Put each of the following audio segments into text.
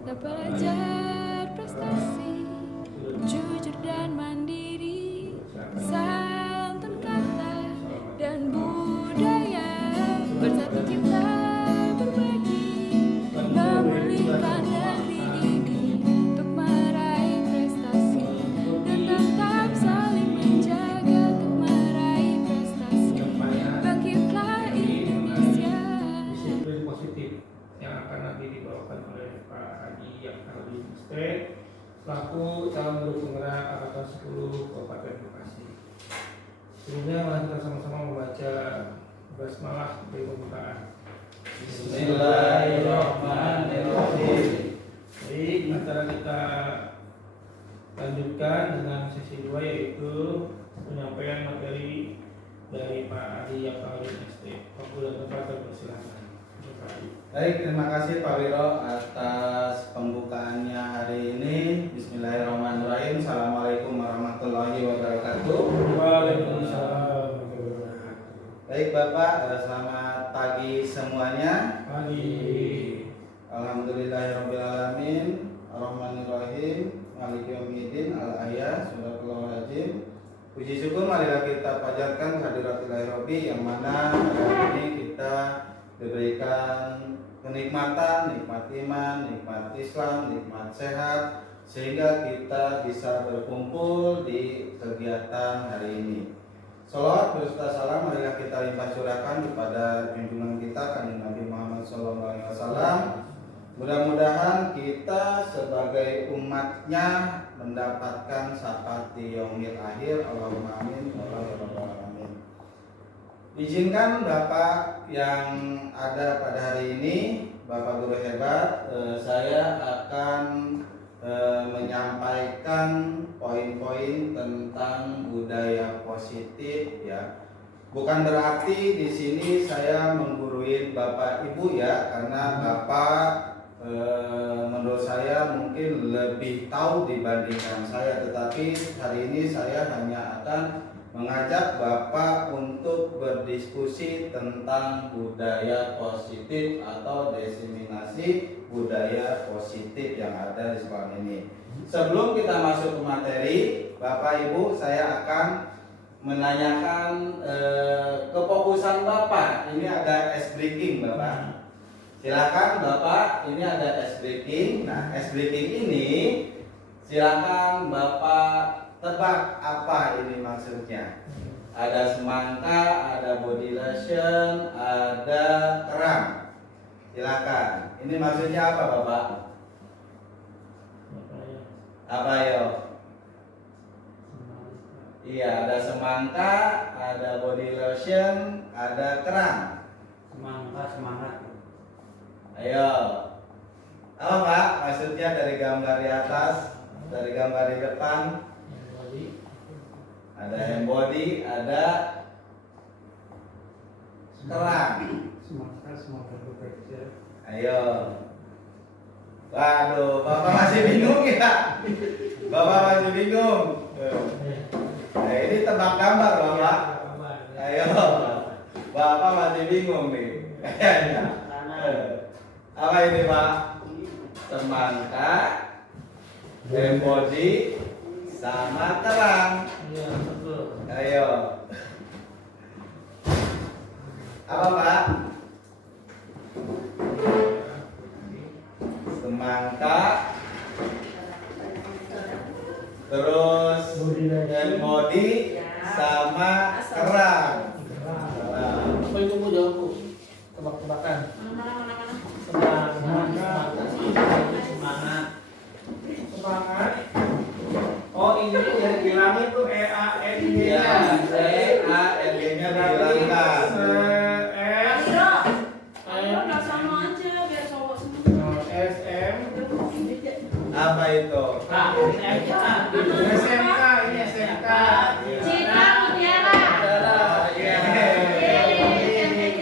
tak pelajar prestasi, jujur dan mandiri, santun kata dan budaya, bersatu kita berbagi, memulihkan negeri ini untuk meraih prestasi, dan tetap saling menjaga untuk meraih prestasi. Bangkitlah Indonesia. Disiplin positif yang akan nanti dibawakan oleh Pak Haji Yakharudin Estate selaku calon guru penggerak angkatan 10 Kabupaten Bekasi. Sebelumnya mari kita sama-sama membaca basmalah dari pembukaan. Bismillahirrahmanirrahim. Baik, acara kita lanjutkan dengan sesi 2, yaitu penyampaian materi dari Pak Haji Yakharudin Estate. Waktu dan tempat terpersilakan. Baik, terima kasih Pak Wiro atas pembukaannya hari ini. Bismillahirrahmanirrahim. Assalamualaikum warahmatullahi wabarakatuh. Waalaikumsalam. Baik Bapak, selamat pagi semuanya. Pagi. Alhamdulillahirrahmanirrahim. Ar-Rahmanirrahim. Maliki yaumiddin. Al-Ahya. Suratullahirrahim. Puji syukur marilah kita panjatkan kehadirat Ilahi Rabbi, yang mana hari ini kita diberikan kenikmatan, nikmat iman, nikmat Islam, nikmat sehat, sehingga kita bisa berkumpul di kegiatan hari ini. Salawat berserta salam marilah kita limpah curahkan kepada junjungan kita Kanjeng Nabi Muhammad SAW. Mudah-mudahan kita sebagai umatnya mendapatkan syafaat di yaumil akhir. Allahumma amin. Amin. Izinkan Bapak yang ada pada hari ini, Bapak Guru hebat, saya akan menyampaikan poin-poin tentang budaya positif ya. Bukan berarti di sini saya mengguruin Bapak Ibu ya, karena Bapak menurut saya mungkin lebih tahu dibandingkan saya, tetapi hari ini saya hanya akan mengajak Bapak untuk berdiskusi tentang budaya positif atau diseminasi budaya positif yang ada di sekolah ini. Sebelum kita masuk ke materi, Bapak Ibu, saya akan menanyakan kefokusan Bapak. Ini ada ice breaking Bapak. Silakan Bapak, ini ada ice breaking. Nah, ice breaking ini silakan Bapak tebak apa ini maksudnya. Ada semangka, ada body lotion, ada kerang. Silakan. Ini maksudnya apa Bapak? Apa yo? Iya, ada semangka, ada body lotion, ada kerang. Semangka, semangat. Ayo. Apa Pak? Maksudnya dari gambar di atas, dari gambar di depan. Ada hand body, ada kerang. Semangka bekerja. Ayo. Waduh, Bapak masih bingung ya? Bapak masih bingung. Nah, ini tebak gambar Bapak. Ayo. Bapak masih bingung nih. Kayaknya. Apa ini Pak? Semangka, hand body, sama kerang. Iya, betul. Ayo. Apa Pak? Semangka, terus hand body, sama kerang. Apa itu Bu? Jawab Bu. Tebak-tebakan. Semangat. Semangat. Oh, ini yang dihilangin tuh EANG Ya, nya. EANG-nya dihilangkan. SM. Apa itu? SMK, ini SMK.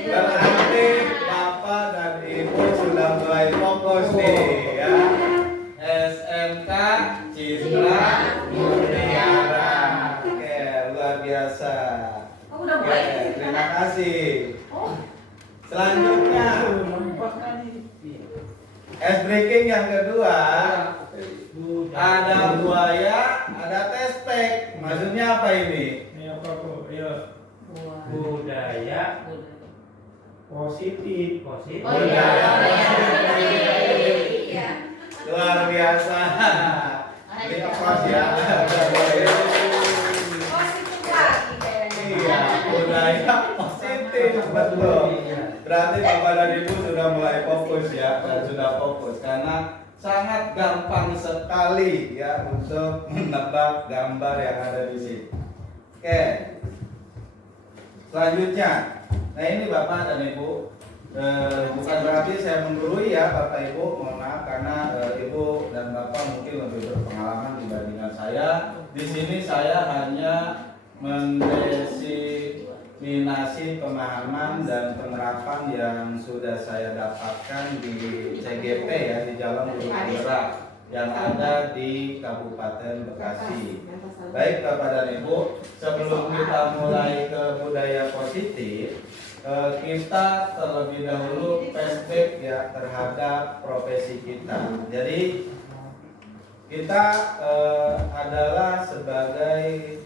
Berarti Bapak dan Ibu sudah mulai fokus nih ya. SMK Citra Mutiara. Oke, luar biasa. Oke, terima kasih. Selanjutnya Ice breaking yang kedua, ada buaya, ada tespek. Maksudnya apa ini? Ini apa kok? Ya, Wah. budaya positif. Oh Budaya iya. Iya. Luar biasa. Ini kos ya. Positif lagi kayaknya. Iya, budaya positif, betul. Berarti Bapak dan Ibu sudah mulai fokus ya, dan sudah fokus karena sangat gampang sekali ya untuk menebak gambar yang ada di sini. Oke, selanjutnya, nah ini Bapak dan Ibu, bukan berarti saya menggurui ya Bapak Ibu, mohon maaf karena Ibu dan Bapak mungkin lebih berpengalaman dibandingkan saya. Di sini saya hanya mendefinisi pemahaman dan penerapan yang sudah saya dapatkan di CGP ya, di Jalan Guru Penggerak yang ada di Kabupaten Bekasi. Baik Bapak dan Ibu, sebelum kita mulai ke budaya positif, kita terlebih dahulu flashback ya terhadap profesi kita. Jadi kita adalah sebagai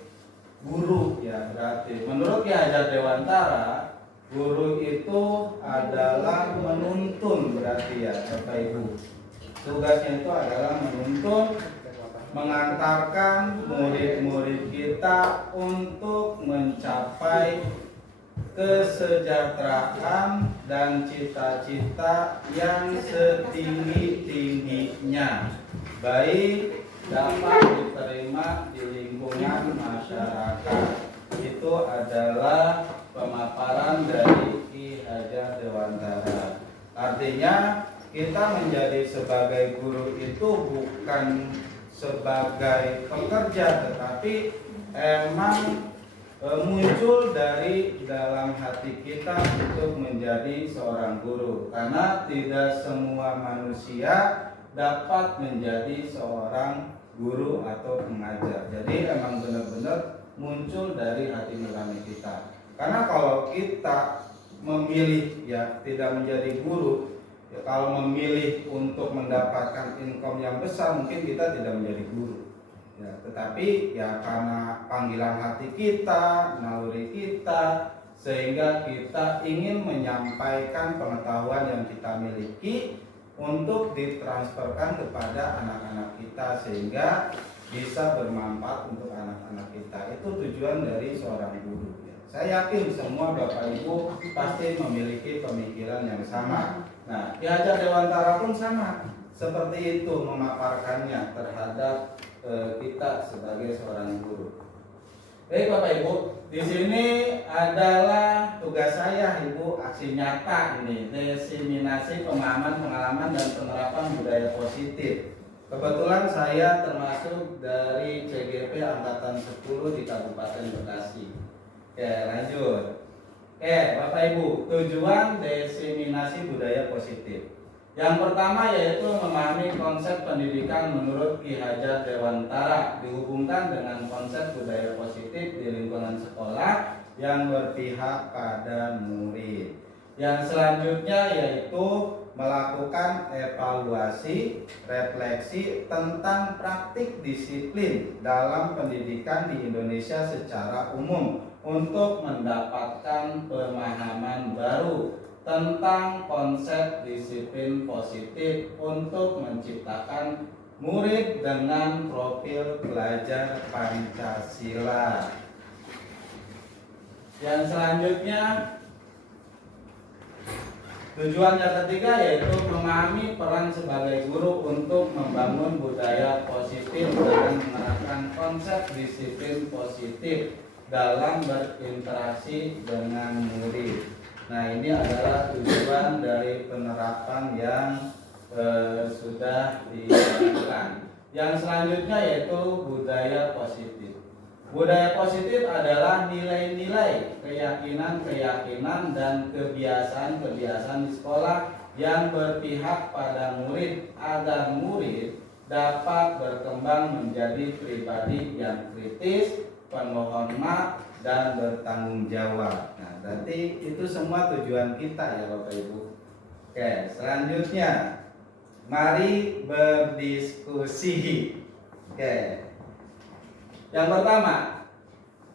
guru ya, berarti menurut Ki Hajar Dewantara guru itu adalah menuntun, berarti ya Bapak Ibu. Tugasnya itu adalah menuntun, mengantarkan murid-murid kita untuk mencapai kesejahteraan dan cita-cita yang setinggi-tingginya, baik dapat diterima di lingkungan masyarakat. Itu adalah pemaparan dari Ki Hajar Dewantara. Artinya kita menjadi sebagai guru itu bukan sebagai pekerja, tetapi emang muncul dari dalam hati kita untuk menjadi seorang guru, karena tidak semua manusia dapat menjadi seorang guru atau pengajar. Jadi emang benar-benar muncul dari hati nurani kita. Karena kalau kita memilih ya tidak menjadi guru, ya kalau memilih untuk mendapatkan income yang besar, mungkin kita tidak menjadi guru. Ya, tetapi ya karena panggilan hati kita, naluri kita, sehingga kita ingin menyampaikan pengetahuan yang kita miliki untuk ditransferkan kepada anak-anak kita sehingga bisa bermanfaat untuk anak-anak kita. Itu tujuan dari seorang guru. Saya yakin semua Bapak Ibu pasti memiliki pemikiran yang sama. Nah, Ki Hajar Dewantara pun sama, seperti itu memaparkannya terhadap kita sebagai seorang guru. Baik Bapak Ibu, di sini adalah tugas saya Ibu, aksi nyata ini, diseminasi pemahaman, pengalaman dan penerapan budaya positif. Kebetulan saya termasuk dari CGP Angkatan 10 di Kabupaten Bekasi. Oke, lanjut. Oke, Bapak Ibu, tujuan diseminasi budaya positif. Yang pertama yaitu memahami konsep pendidikan menurut Ki Hajar Dewantara dihubungkan dengan konsep budaya positif di lingkungan sekolah yang berpihak pada murid. Yang selanjutnya yaitu melakukan evaluasi, refleksi tentang praktik disiplin dalam pendidikan di Indonesia secara umum untuk mendapatkan pemahaman baru tentang konsep disiplin positif untuk menciptakan murid dengan profil belajar Pancasila. Yang selanjutnya, tujuan yang ketiga yaitu memahami peran sebagai guru untuk membangun budaya positif dengan menerapkan konsep disiplin positif dalam berinteraksi dengan murid. Nah, ini adalah tujuan dari penerapan yang sudah dilakukan. Yang selanjutnya yaitu budaya positif. Budaya positif adalah nilai-nilai, keyakinan-keyakinan dan kebiasaan-kebiasaan di sekolah yang berpihak pada murid agar murid dapat berkembang menjadi pribadi yang kritis, penghormat dan bertanggung jawab. Nah, berarti itu semua tujuan kita ya Bapak Ibu. Oke, selanjutnya Mari berdiskusi. Oke. Yang pertama,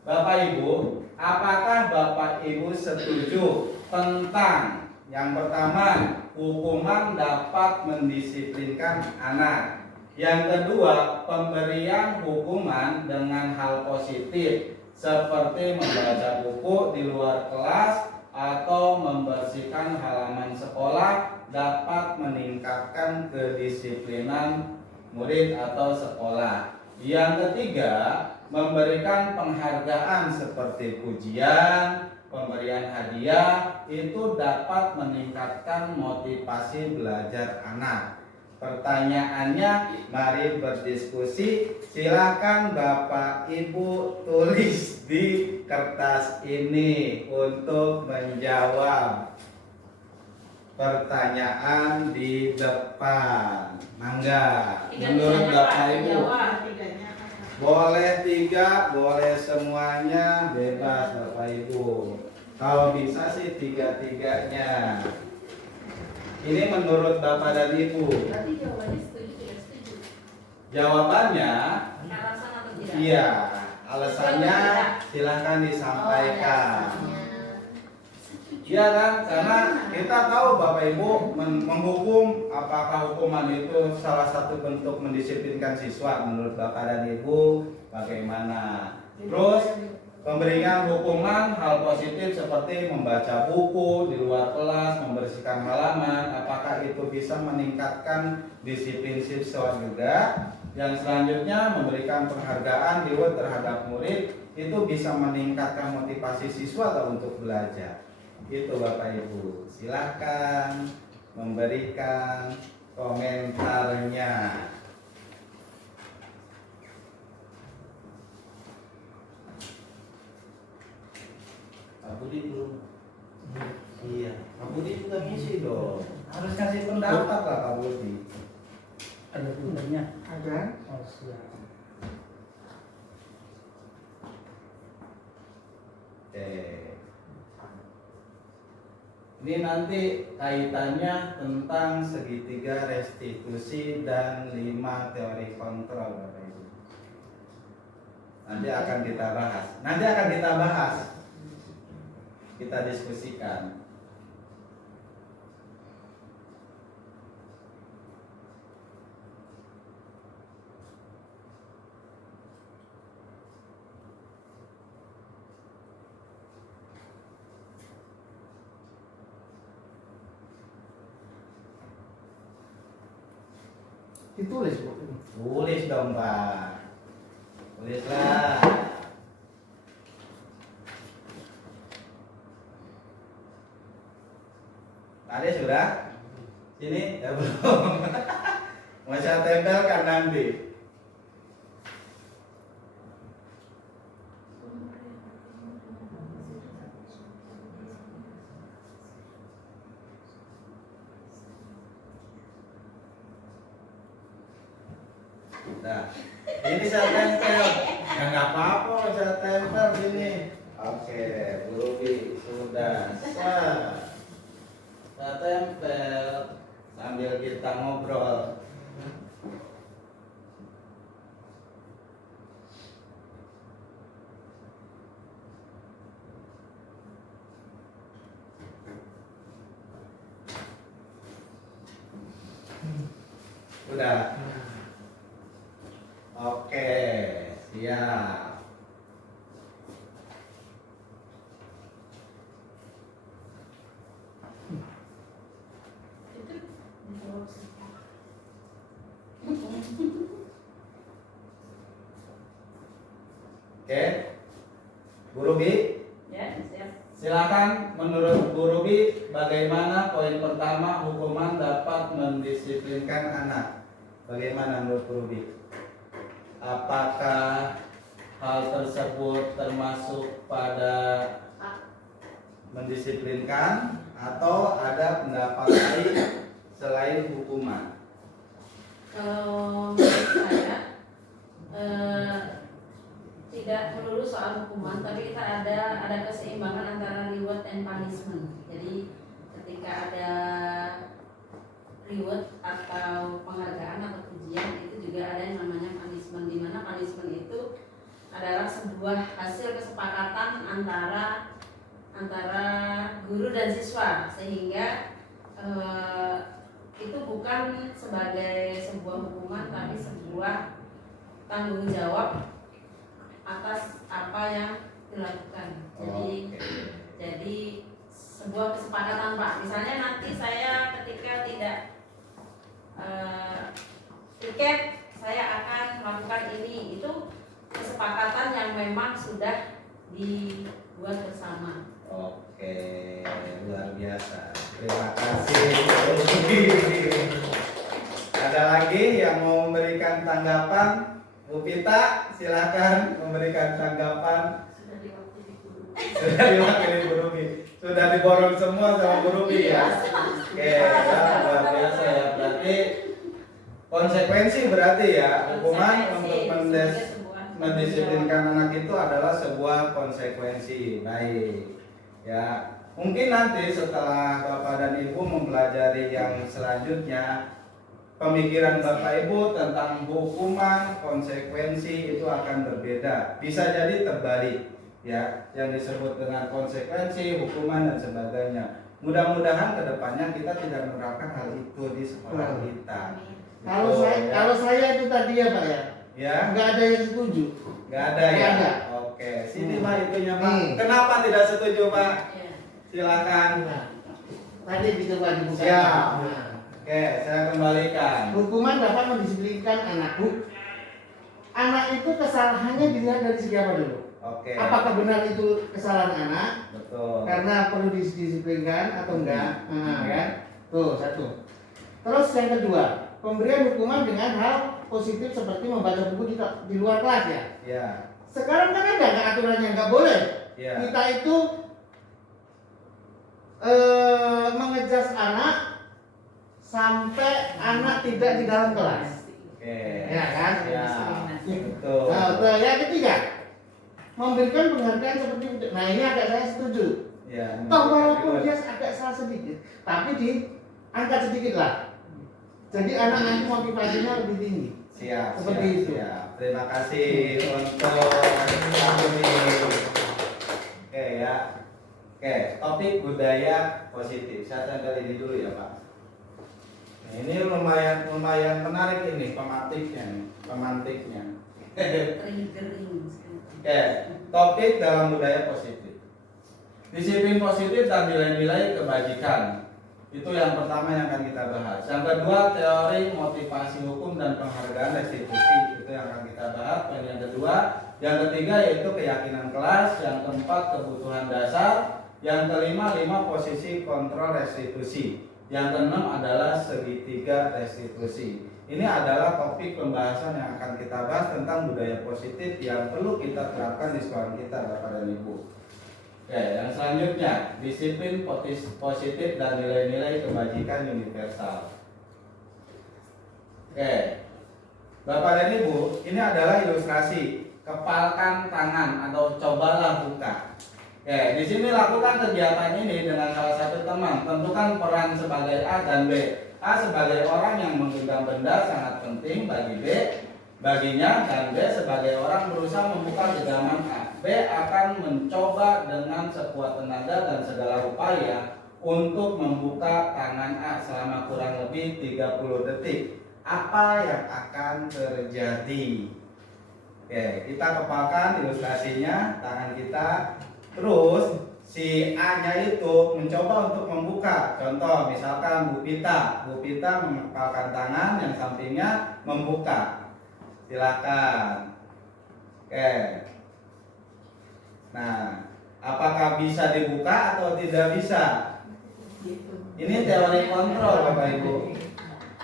Bapak Ibu, apakah Bapak Ibu setuju tentang yang pertama, hukuman dapat mendisiplinkan anak. Yang kedua, pemberian hukuman dengan hal positif seperti membaca buku di luar kelas atau membersihkan halaman sekolah dapat meningkatkan kedisiplinan murid atau sekolah. Yang ketiga, memberikan penghargaan seperti pujian, pemberian hadiah itu dapat meningkatkan motivasi belajar anak. Pertanyaannya, mari berdiskusi. Silakan Bapak Ibu tulis di kertas ini untuk menjawab pertanyaan di depan. Mangga. Menurut Bapak Ibu, boleh 3, boleh semuanya, bebas Bapak Ibu. Kalau bisa sih 3-3-nya. Ini menurut Bapak dan Ibu. Berarti jawabannya setuju tidak setuju? Jawabannya Alasan atau tidak? iya. Alasannya silahkan disampaikan. Iya kan? Karena kita tahu Bapak Ibu menghukum, apakah hukuman itu salah satu bentuk mendisiplinkan siswa menurut Bapak dan Ibu bagaimana? Terus pemberian hukuman hal positif seperti membaca buku di luar kelas, membersihkan halaman, apakah itu bisa meningkatkan disiplin siswa juga? Yang selanjutnya memberikan penghargaan reward terhadap murid itu bisa meningkatkan motivasi siswa untuk belajar. Itu Bapak Ibu. Silakan memberikan komentarnya. Pak Budi belum. Iya, Pak Budi juga ngisi dong. Harus kasih pendapat lah Pak Budi. Ada benernya. Ada. Oh, siap. Oke. Ini nanti kaitannya tentang segitiga restitusi dan 5 teori kontrol Bapak Ibu. Nanti akan kita bahas. Kita diskusikan. Ditulis Bu. Tulis dong Pak. Tulislah. Tadi sudah? Sini ya belum. Mau saya tempelkan nanti. Nah, ini saya tempel. Ya nggak apa-apa, saya tempel sini. Oke, Bu Ruby sudah. Saya tempel sambil kita ngobrol. Udah. Oke, siap. Oke, Bu Ruby, Ya, siap. silakan menurut Bu Ruby bagaimana poin pertama hukuman dapat mendisiplinkan anak. Bagaimana menurut Bu Ruby? Apakah hal tersebut termasuk pada mendisiplinkan atau ada pendapat lain selain hukuman? Kalau menurut saya tidak melulu soal hukuman, tapi kita ada keseimbangan antara reward and punishment. Jadi ketika ada reward atau siswa, sehingga itu bukan sebagai sebuah hukuman tapi sebuah tanggung jawab atas apa yang dilakukan. Jadi sebuah kesepakatan Pak. Misalnya nanti saya ketika tidak tiket saya akan melakukan ini, itu kesepakatan yang memang sudah dibuat bersama. Oke, luar biasa. Terima kasih. Ada lagi yang mau memberikan tanggapan? Bu Pita, silakan memberikan tanggapan. Sudah diwakili Bu Ruby. Sudah diborong semua sama Bu Ruby ya. Oke, luar biasa ya. Berarti konsekuensi berarti ya, hukuman untuk mendisiplinkan anak itu adalah sebuah konsekuensi. Baik. Ya, mungkin nanti setelah Bapak dan Ibu mempelajari yang selanjutnya, pemikiran Bapak Ibu tentang hukuman, konsekuensi itu akan berbeda. Bisa jadi terbalik, ya, yang disebut dengan konsekuensi, hukuman dan sebagainya. Mudah-mudahan kedepannya kita tidak menerapkan hal itu di sekolah kita. Kalau saya itu tadi ya Pak ya, Ya, nggak ada yang setuju. nggak ada ya. Nggak ada. Oke, sini Pak itunya Pak. Nih. Kenapa tidak setuju Pak? Ya. Silakan. Nah, tadi dicoba dibuka. Siap. Nah, Oke, saya kembalikan. hukuman dapat mendisiplinkan anak. Anak itu kesalahannya dilihat dari segi apa dulu? Oke. Apakah benar itu kesalahan anak? Betul. Karena perlu didisiplinkan atau enggak? Nah, kan? Tuh, satu. Terus yang kedua, pemberian hukuman dengan hal positif seperti membaca buku di luar kelas ya. Ya. Sekarang kan ada nggak aturannya, nggak boleh. Ya. Kita itu mengejas anak sampai anak tidak di dalam kelas. Oke. Ya kan? Ya. Betul. Nah, betul. Yang ketiga, memberikan penghargaan seperti itu. Nah, ini agak saya setuju. Ya. Toh walaupun dia agak salah sedikit, tapi diangkat sedikit lah. Jadi anak nanti motivasinya lebih tinggi. Siap. Seperti siap, itu. siap. Terima kasih untuk ini. Oke ya. Oke, topik budaya positif. Saya tempel ini dulu ya Pak. Nah, ini lumayan menarik ini pemantiknya. Oke, topik dalam budaya positif. Disiplin positif dan nilai-nilai kebajikan. Itu yang pertama yang akan kita bahas. Yang kedua, teori motivasi hukum dan penghargaan restitusi. Itu yang akan kita bahas. Dan yang kedua, yang ketiga yaitu keyakinan kelas. Yang keempat, kebutuhan dasar. Yang kelima, 5 posisi kontrol restitusi. Yang keenam adalah segitiga restitusi. Ini adalah topik pembahasan yang akan kita bahas tentang budaya positif yang perlu kita terapkan di sekolah kita, Bapak dan Ibu. Oke, yang selanjutnya, disiplin positif dan nilai-nilai kebajikan universal. Oke, Bapak dan Ibu, ini adalah ilustrasi. Kepalkan tangan atau cobalah buka. Oke, di sini lakukan kegiatan ini dengan salah satu teman. Tentukan peran sebagai A dan B. A sebagai orang yang menggenggam benda sangat penting bagi B, baginya, dan B sebagai orang berusaha membuka genggaman A. B akan mencoba dengan sekuat tenaga dan segala upaya untuk membuka tangan A selama kurang lebih 30 detik. Apa yang akan terjadi? Oke, kita kepalkan ilustrasinya, tangan kita. Terus si A-nya itu mencoba untuk membuka. Contoh misalkan Bu Pita mengepalkan tangan, yang sampingnya membuka. Silakan. Oke. Nah, apakah bisa dibuka atau tidak bisa? Ini teori kontrol Bapak Ibu.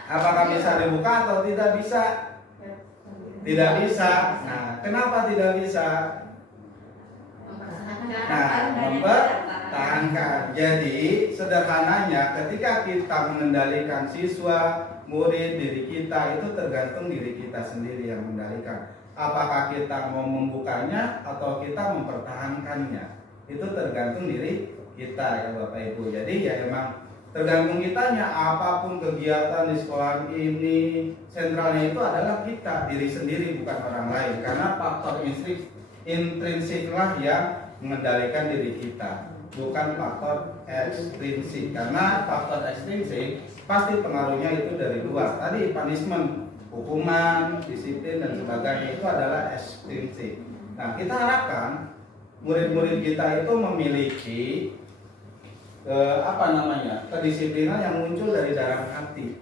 Apakah bisa dibuka atau tidak bisa? Tidak bisa. Nah, kenapa tidak bisa? Nah, mempertahankan. Jadi, sederhananya ketika kita mengendalikan siswa, murid, diri kita, itu tergantung diri kita sendiri yang mengendalikan. Apakah kita mau membukanya atau kita mempertahankannya, itu tergantung diri kita ya Bapak Ibu. Jadi ya emang tergantung kitanya. Apapun kegiatan di sekolah ini, sentralnya itu adalah kita, diri sendiri, bukan orang lain. Karena faktor intrinsiklah yang mengendalikan diri kita. bukan faktor ekstrinsik. Karena faktor ekstrinsik pasti pengaruhnya itu dari luar. Tadi punishment, hukuman, disiplin dan sebagainya itu adalah ekstrinsik. Nah, kita harapkan murid-murid kita itu memiliki kedisiplinan yang muncul dari dalam hati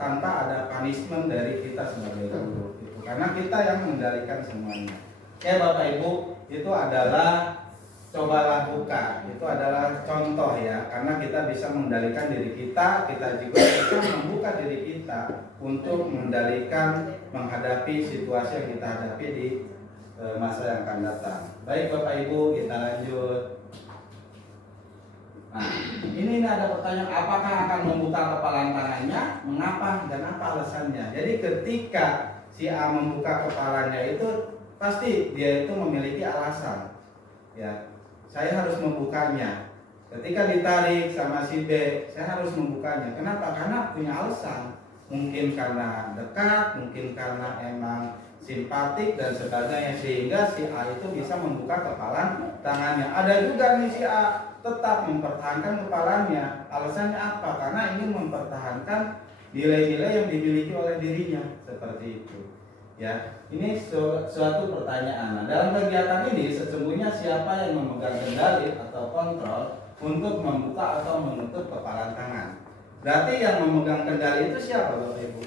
tanpa ada punishment dari kita sebagai guru. Karena kita yang mengendalikan semuanya. Oke Bapak Ibu, itu adalah coba lakukan. Itu adalah contoh ya, karena kita bisa mengendalikan diri kita juga bisa membuka diri kita untuk mengendalikan menghadapi situasi yang kita hadapi di masa yang akan datang. Baik Bapak Ibu, kita lanjut. Nah, ini ada pertanyaan, apakah akan membuka kepalan tangannya? Mengapa dan apa alasannya? Jadi ketika si A membuka kepalanya itu pasti dia itu memiliki alasan. Ya, saya harus membukanya. Ketika ditarik sama si B, saya harus membukanya. Kenapa? Karena punya alasan. Mungkin karena dekat, mungkin karena emang simpatik dan sebagainya, sehingga si A itu bisa membuka kepalan tangannya. Ada juga nih si A tetap mempertahankan kepalanya. Alasannya apa? Karena ingin mempertahankan nilai-nilai yang dimiliki oleh dirinya, seperti itu. Ya, ini suatu pertanyaan. Nah, dalam kegiatan ini sesungguhnya siapa yang memegang kendali atau kontrol untuk membuka atau menutup kepalan tangan? Berarti yang memegang kendali itu siapa Bapak Ibu?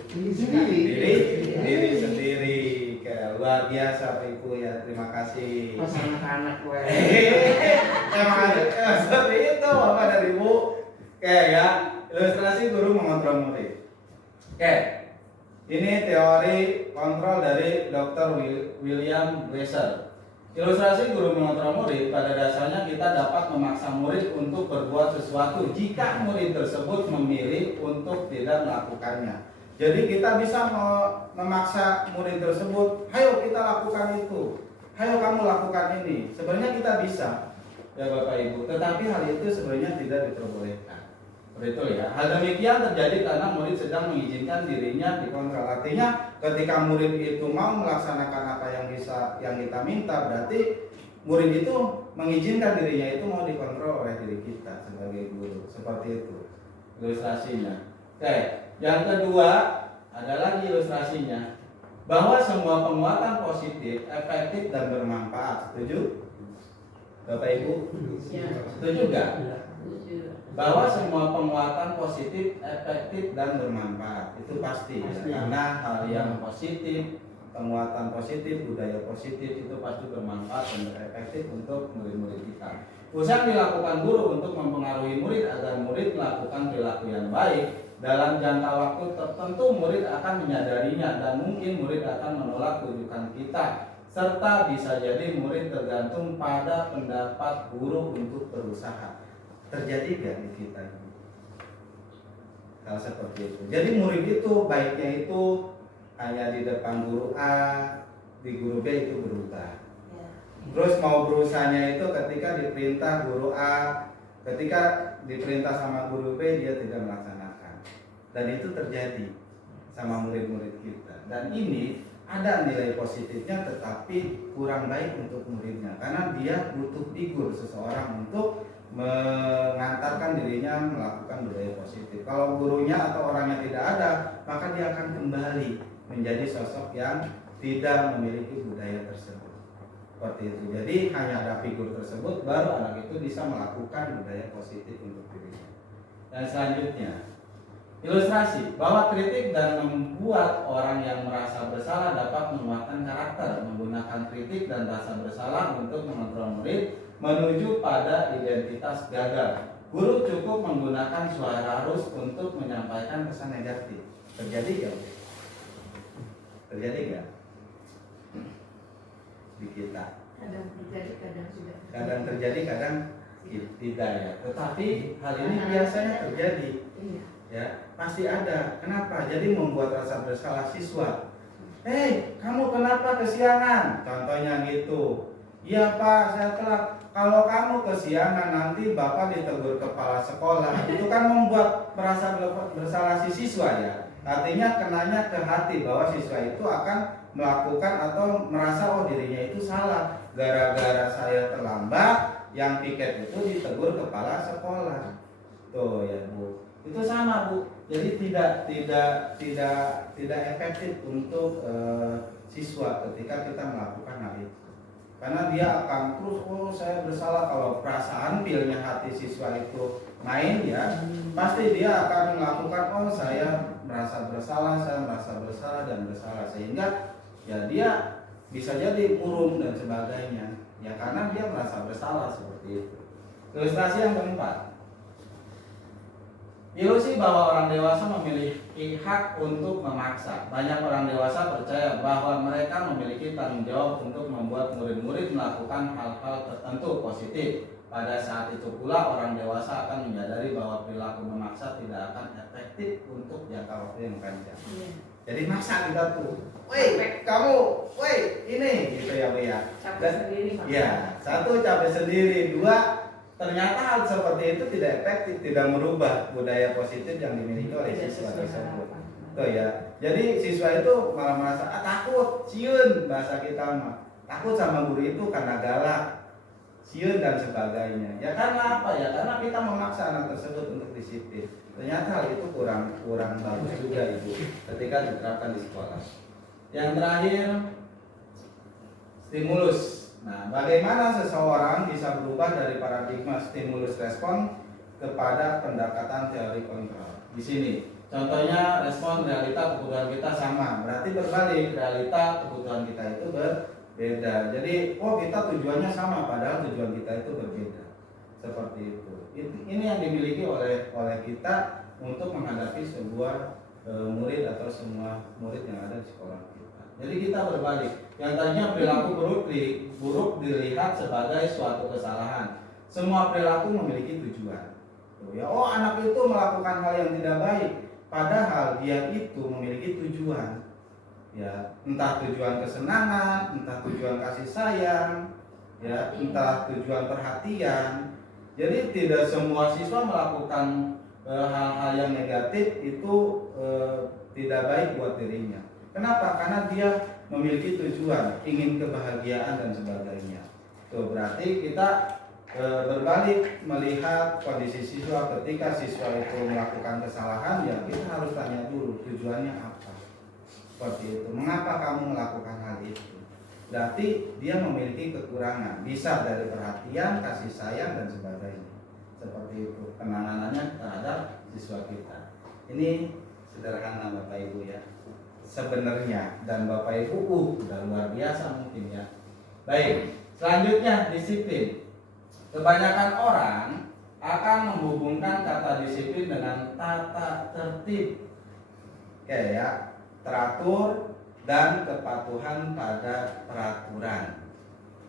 Diri sendiri. Kayak luar biasa Bapak Ibu ya. Terima kasih. Pas anak-anak gue. Emang ada seperti itu Bapak dan Ibu. Oke ya, ilustrasi guru mengontrol murid. Oke. Ini teori kontrol dari Dr. William Glasser. Ilustrasi guru mengontrol murid, pada dasarnya kita dapat memaksa murid untuk berbuat sesuatu jika murid tersebut memilih untuk tidak melakukannya. Jadi kita bisa memaksa murid tersebut, ayo kita lakukan itu, ayo kamu lakukan ini. Sebenarnya kita bisa, ya Bapak Ibu, tetapi hal itu sebenarnya tidak diperbolehkan. Betul ya. Hal demikian terjadi karena murid sedang mengizinkan dirinya dikontrol. Artinya ketika murid itu mau melaksanakan apa yang kita minta, berarti murid itu mengizinkan dirinya itu mau dikontrol oleh diri kita sebagai guru. Seperti itu ilustrasinya. Oke, yang kedua adalah ilustrasinya bahwa semua penguatan positif, efektif dan bermanfaat. Setuju? Bapak Ibu? Setuju enggak? Bahwa semua penguatan positif, efektif dan bermanfaat itu pasti. Ya. Karena hal yang positif, penguatan positif, budaya positif itu pasti bermanfaat dan efektif untuk murid-murid kita. Usaha dilakukan guru untuk mempengaruhi murid agar murid melakukan perilaku yang baik. Dalam jangka waktu tertentu murid akan menyadarinya dan mungkin murid akan menolak rujukan kita, serta bisa jadi murid tergantung pada pendapat guru untuk berusaha. Terjadi gak di kita ini hal seperti itu? Jadi murid itu baiknya itu hanya di depan guru A, di guru B itu berubah. Terus mau berusahanya itu ketika diperintah guru A, ketika diperintah sama guru B dia tidak melaksanakan. Dan itu terjadi sama murid-murid kita. Dan ini ada nilai positifnya tetapi kurang baik untuk muridnya, karena dia butuh figur seseorang untuk mengantarkan dirinya melakukan budaya positif. Kalau gurunya atau orangnya tidak ada, maka dia akan kembali menjadi sosok yang tidak memiliki budaya tersebut. Seperti itu. Jadi hanya ada figur tersebut, baru anak itu bisa melakukan budaya positif untuk dirinya. Dan selanjutnya, ilustrasi bahwa kritik dan membuat orang yang merasa bersalah dapat menguatkan karakter. Menggunakan kritik dan rasa bersalah untuk mengontrol murid menuju pada identitas gagal. Guru cukup menggunakan suara harus untuk menyampaikan pesan negatif. Terjadi gak? Terjadi gak? Di kita. Kadang terjadi, kadang tidak. Kadang terjadi, kadang tidak ya. Tetapi hal ini biasanya terjadi. Iya. Ya, pasti ada. Kenapa? Jadi membuat rasa bersalah siswa. Hei, kamu kenapa kesiangan? Contohnya gitu. Iya Pak, saya telat. Kalau kamu kesiangan nanti Bapak ditegur kepala sekolah. Itu kan membuat merasa bersalah si siswa ya. Artinya kenanya ke hati bahwa siswa itu akan melakukan atau merasa oh dirinya itu salah. Gara-gara saya terlambat, yang piket itu ditegur kepala sekolah. Tuh ya Bu, itu sama Bu. Jadi tidak efektif untuk siswa ketika kita melakukan hal itu. Karena dia akan terus, oh saya bersalah. Kalau perasaan feelnya hati siswa itu main ya, pasti dia akan melakukan, oh saya merasa bersalah dan bersalah, sehingga ya dia bisa jadi urung dan sebagainya ya, karena dia merasa bersalah seperti itu. Ilustrasi yang keempat, ilusi bahwa orang dewasa memiliki hak untuk memaksa. Banyak orang dewasa percaya bahwa mereka memiliki tanggung jawab untuk membuat murid-murid melakukan hal-hal tertentu positif. Pada saat itu pula orang dewasa akan menyadari bahwa perilaku memaksa tidak akan efektif untuk jangka waktu yang panjang. Jadi maksa kita tuh, woi kamu, woi ini gitu ya Bu ya. Capek sendiri. Ya, satu capek sendiri, dua ternyata hal seperti itu tidak efektif, tidak merubah budaya positif yang dimiliki oleh siswa tersebut. Tuh ya. Jadi siswa itu malah merasa takut, ciun bahasa kita mah. Takut sama guru itu karena galak, ciun dan sebagainya. Ya karena apa ya? Karena kita memaksa anak tersebut untuk disiplin. Ternyata hal itu kurang bagus juga Ibu ketika diterapkan di sekolah. Yang terakhir, stimulus. Nah, bagaimana seseorang bisa berubah dari paradigma stimulus respon kepada pendekatan teori kontrol? Di sini, contohnya respon realita kebutuhan kita sama, berarti berbalik, realita kebutuhan kita itu berbeda. Jadi, oh kita tujuannya sama, padahal tujuan kita itu berbeda. Seperti itu. Ini yang dimiliki oleh kita untuk menghadapi sebuah murid atau semua murid yang ada di sekolah kita. Jadi kita berbalik. Yang tadinya perilaku buruk dilihat sebagai suatu kesalahan. Semua perilaku memiliki tujuan. Ya, oh anak itu melakukan hal yang tidak baik, padahal dia itu memiliki tujuan. Ya, entah tujuan kesenangan, entah tujuan kasih sayang, ya, entah tujuan perhatian. Jadi tidak semua siswa melakukan hal-hal yang negatif itu tidak baik buat dirinya. Kenapa? Karena dia memiliki tujuan, ingin kebahagiaan dan sebagainya. Tuh berarti kita berbalik melihat kondisi siswa. Ketika siswa itu melakukan kesalahan, ya kita harus tanya dulu tujuannya apa. Seperti itu. Mengapa kamu melakukan hal itu? Berarti dia memiliki kekurangan, bisa dari perhatian, kasih sayang dan sebagainya. Seperti itu penanganannya terhadap siswa kita. Ini sederhana Bapak Ibu ya. Sebenarnya dan Bapak Ibu udah luar biasa mungkin ya. Baik, selanjutnya disiplin. Kebanyakan orang akan menghubungkan kata disiplin dengan tata tertib. Oke ya, teratur dan kepatuhan pada peraturan.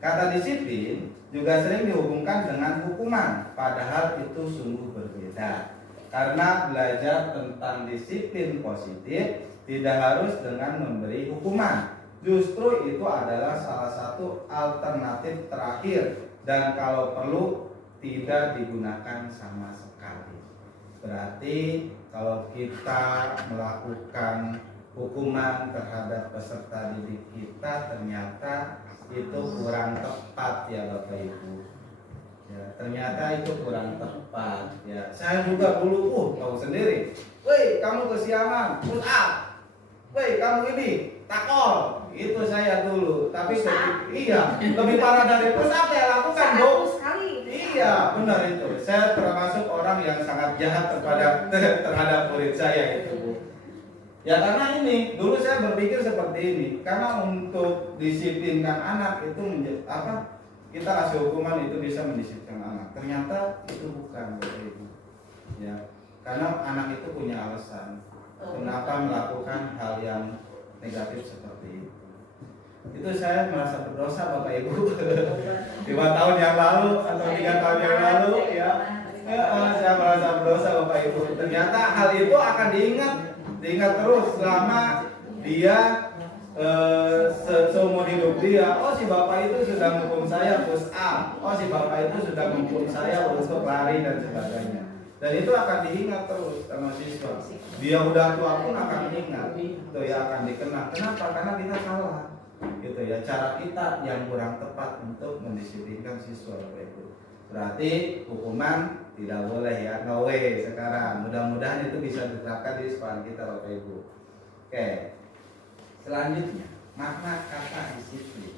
Kata disiplin juga sering dihubungkan dengan hukuman, padahal itu sungguh berbeda. Karena belajar tentang disiplin positif tidak harus dengan memberi hukuman. Justru itu adalah salah satu alternatif terakhir dan kalau perlu tidak digunakan sama sekali. Berarti kalau kita melakukan hukuman terhadap peserta didik kita ternyata itu kurang tepat ya Bapak Ibu. Ya, ternyata itu kurang tepat ya. Saya juga dulu tahu sendiri. Woi, kamu kesiangan, push up. Woi, kamu ini takol. Itu saya dulu. Tapi iya, lebih parah dari push up ya lakukan, Bu. Iya, benar itu. Saya termasuk orang yang sangat jahat terhadap murid saya itu, Bu. Ya karena ini, dulu saya berpikir seperti ini. Karena untuk disiplinkan anak itu kita kasih hukuman itu bisa mendisiplinkan anak. Ternyata itu bukan Bapak Ibu. Ya, karena anak itu punya alasan kenapa melakukan hal yang negatif seperti itu. Itu saya merasa berdosa Bapak Ibu. 5 tahun yang lalu atau 3 tahun yang lalu ya. Saya merasa berdosa Bapak Ibu. Ternyata hal itu akan diingat terus selama dia seumur hidup dia. Oh si bapak itu sudah menghukum saya push up. Oh si bapak itu sudah menghukum saya untuk lari dan sebagainya. Dan itu akan diingat terus sama siswa. Dia udah tua pun akan diingat. Itu ya akan dikenang. Kenapa? Karena kita salah. Gitu ya. Cara kita yang kurang tepat untuk mendisiplinkan siswa Bapak Ibu. berarti hukuman tidak boleh ya, no way sekarang. Mudah-mudahan itu bisa diterapkan di sekolah kita Bapak Ibu. Oke, selanjutnya makna kata disiplin.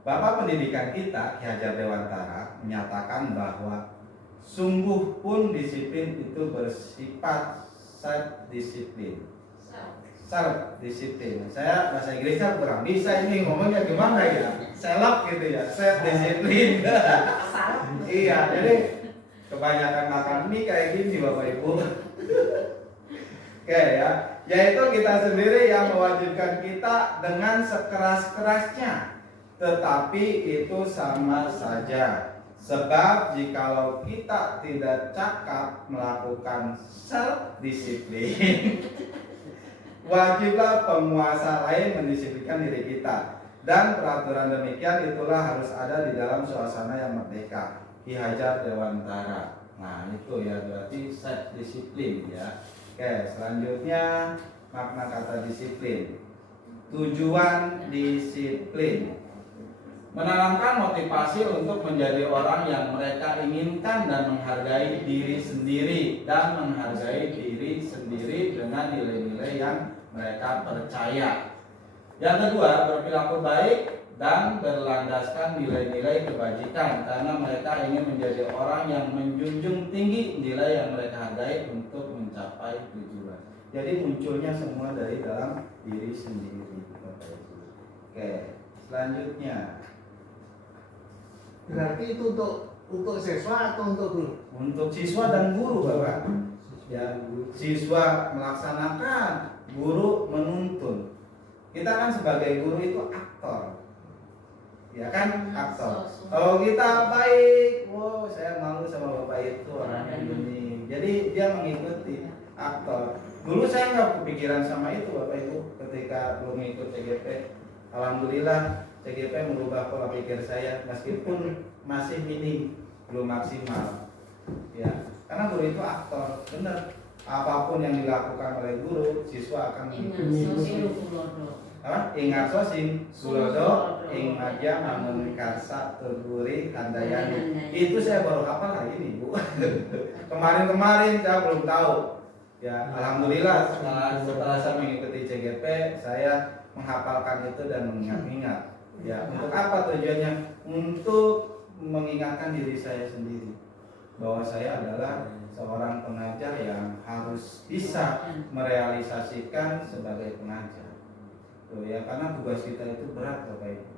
Bapak pendidikan kita Ki Hajar Dewantara menyatakan bahwa sungguh pun disiplin itu bersifat self disiplin. Self disiplin. Saya bahasa Inggrisnya kurang bisa ini ngomongnya gimana ya? Self gitu ya, self disiplin. Iya, jadi kebanyakan makan mie kayak gini Bapak Ibu. Oke ya, yaitu kita sendiri yang mewajibkan kita dengan sekeras-kerasnya. Tetapi itu sama saja. Sebab jikalau kita tidak cakap melakukan self disiplin, wajiblah penguasa lain mendisiplinkan diri kita. Dan peraturan demikian itulah harus ada di dalam suasana yang merdeka. Ki Hajar Dewantara. Nah itu ya berarti self disiplin ya. Oke, selanjutnya makna kata disiplin. Tujuan disiplin menanamkan motivasi untuk menjadi orang yang mereka inginkan dan menghargai diri sendiri dengan nilai-nilai yang mereka percaya. Yang kedua, berperilaku baik dan berlandaskan nilai-nilai kebajikan karena mereka ingin menjadi orang yang menjunjung tinggi nilai yang mereka hargai untuk mencapai tujuan. Jadi munculnya semua dari dalam diri sendiri. Oke, selanjutnya. Berarti itu untuk siswa atau untuk guru? Untuk siswa dan guru Bapak. Ya, siswa melaksanakan, guru menuntun. Kita kan sebagai guru itu aktor. Ya kan, aktor. Kalau kita baik, wow saya malu sama Bapak itu orang ini. Jadi dia mengikuti aktor. Dulu saya nggak kepikiran sama itu Bapak Ibu ketika belum ikut CGP. Alhamdulillah CGP merubah pola pikir saya meskipun masih minim, belum maksimal. Ya, karena guru itu aktor, benar. Apapun yang dilakukan oleh guru, siswa akan mengikuti. Ingat sosing sulodo ing madya namun karsa teguri handayani. Itu saya baru hafal hari ini Bu. Kemarin saya belum tahu. Ya, alhamdulillah setelah saya mengikuti CGP saya menghafalkan itu dan mengingat-ingat. Ya, untuk apa tujuannya? Untuk mengingatkan diri saya sendiri bahwa saya adalah seorang pengajar yang harus bisa merealisasikan sebagai pengajar. Tuh ya, karena tugas kita itu berat Bapak Ibu.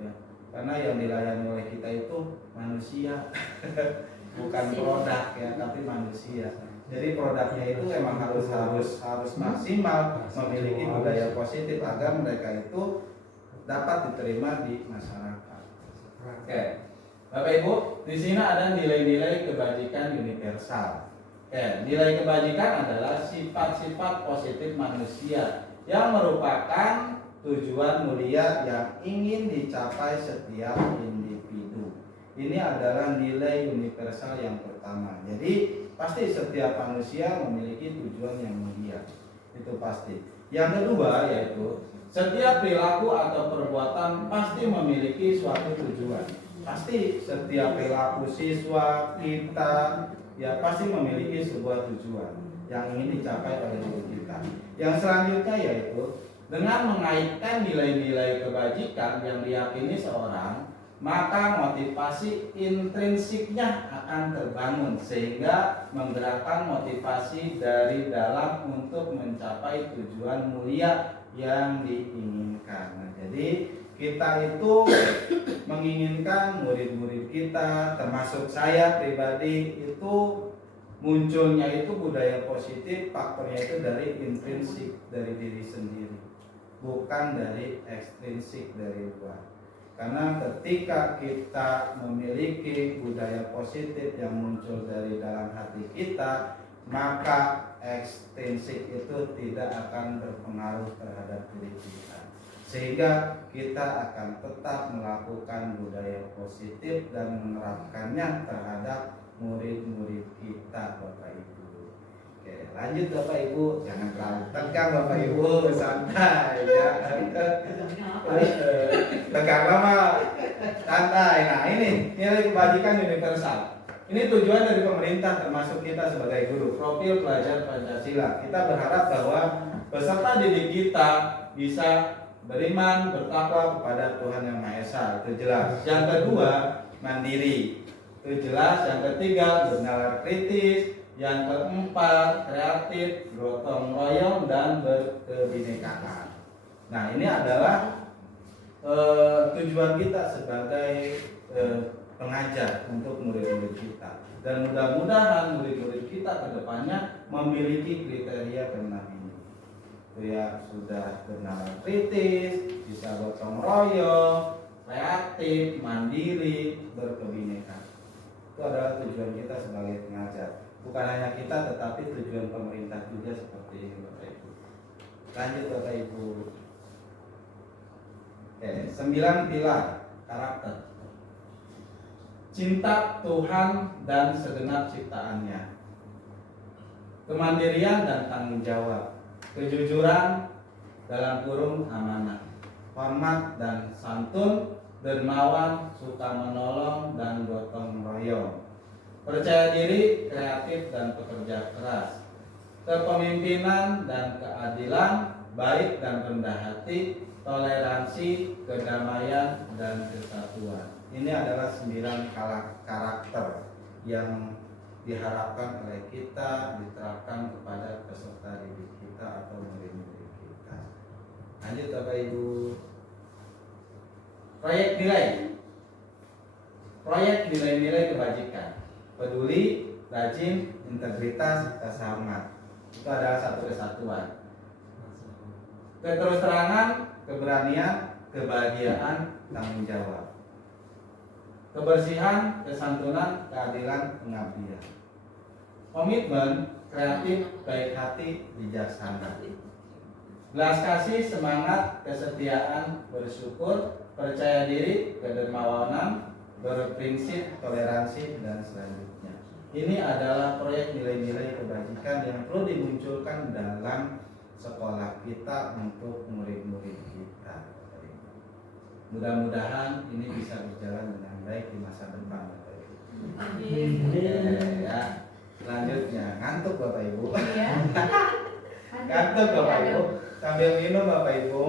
Ya, karena yang dilayani oleh kita itu manusia, bukan produk ya, tapi manusia. Jadi produknya itu memang harus maksimal, memiliki budaya positif agar mereka itu dapat diterima di masyarakat. Oke, Bapak Ibu, di sini ada nilai-nilai kebajikan universal. Oke, nilai kebajikan adalah sifat-sifat positif manusia yang merupakan tujuan mulia yang ingin dicapai setiap individu. Ini adalah nilai universal yang pertama. Jadi pasti setiap manusia memiliki tujuan yang mulia. Itu pasti. Yang kedua yaitu setiap perilaku atau perbuatan pasti memiliki suatu tujuan. Pasti setiap perilaku siswa kita ya pasti memiliki sebuah tujuan yang ingin dicapai oleh diri kita. Yang selanjutnya yaitu dengan mengaitkan nilai-nilai kebajikan yang diyakini seorang, maka motivasi intrinsiknya akan terbangun sehingga menggerakkan motivasi dari dalam untuk mencapai tujuan mulia yang diinginkan. Nah, jadi kita itu menginginkan murid-murid kita, termasuk saya pribadi itu munculnya itu budaya positif, faktornya itu dari intrinsik dari diri sendiri, bukan dari ekstrinsik dari luar. Karena ketika kita memiliki budaya positif yang muncul dari dalam hati kita, maka ekstrinsik itu tidak akan berpengaruh terhadap diri kita. Sehingga kita akan tetap melakukan budaya positif dan menerapkannya terhadap murid-murid kita Bapak Ibu. Oke, lanjut Bapak Ibu, jangan terlalu tegang Bapak Ibu, santai ya. Tegang lama Santai. Nah, ini nilai kebajikan universal. Ini tujuan dari pemerintah termasuk kita sebagai guru. Profil pelajar Pancasila. Kita berharap bahwa peserta didik kita bisa beriman, bertakwa kepada Tuhan Yang Maha Esa. Itu jelas. Yang kedua, mandiri. Itu jelas. Yang ketiga, bernalar kritis. Yang keempat, kreatif, gotong royong, dan berkebinekaan. Nah, ini adalah tujuan kita sebagai pengajar untuk murid-murid kita, dan mudah-mudahan murid-murid kita kedepannya memiliki kriteria keenam ini. Itu ya, sudah bernalar kritis, bisa gotong royong, kreatif, mandiri, berkebinekaan. Itu adalah tujuan kita sebagai pengajar. Bukan hanya kita, tetapi tujuan pemerintah juga seperti ini, Bapak Ibu. Lanjut Bapak Ibu. Oke, 9 pilar karakter. Cinta Tuhan dan segenap ciptaannya, kemandirian dan tanggung jawab, kejujuran dalam kurung amanah, hormat dan santun, dermawan, suka menolong dan gotong royong, percaya diri, kreatif dan pekerja keras, kepemimpinan dan keadilan, baik dan rendah hati, toleransi, kedamaian dan kesatuan. Ini adalah 9 karakter yang diharapkan oleh kita diterapkan kepada peserta didik kita atau murid-murid kita. Lanjut Bapak Ibu. Proyek nilai. Proyek nilai-nilai kebajikan. Peduli, rajin, integritas, rasa hormat. Itu adalah satu kesatuan. Keterus-terangan, keberanian, kebahagiaan, tanggung jawab. Kebersihan, kesantunan, keadilan, pengabdian. Komitmen, kreatif, baik hati, bijaksana. Belas kasih, semangat, kesetiaan, bersyukur, percaya diri, kedermawanan, berprinsip, toleransi, dan selanjutnya. Ini adalah proyek nilai-nilai kebajikan yang perlu dimunculkan dalam sekolah kita untuk murid-murid kita. Mudah-mudahan ini bisa berjalan dengan baik di masa depan, Bapak Ibu. Amin. Ya, selanjutnya ngantuk Bapak Ibu. Iya. Ngantuk Bapak Ibu. Sambil minum Bapak Ibu.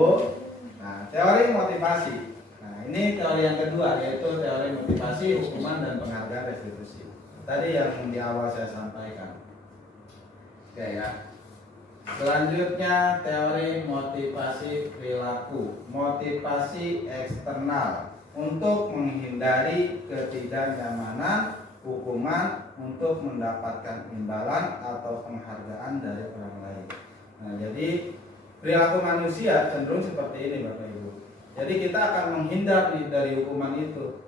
Nah, teori motivasi. Nah, ini teori yang kedua, yaitu teori motivasi, hukuman dan penghargaan restitusi. Tadi yang di awal saya sampaikan. Oke ya. Selanjutnya teori motivasi perilaku, motivasi eksternal untuk menghindari ketidaknyamanan, hukuman untuk mendapatkan imbalan atau penghargaan dari orang lain. Nah, jadi perilaku manusia cenderung seperti ini Bapak Ibu. Jadi kita akan menghindar dari hukuman itu,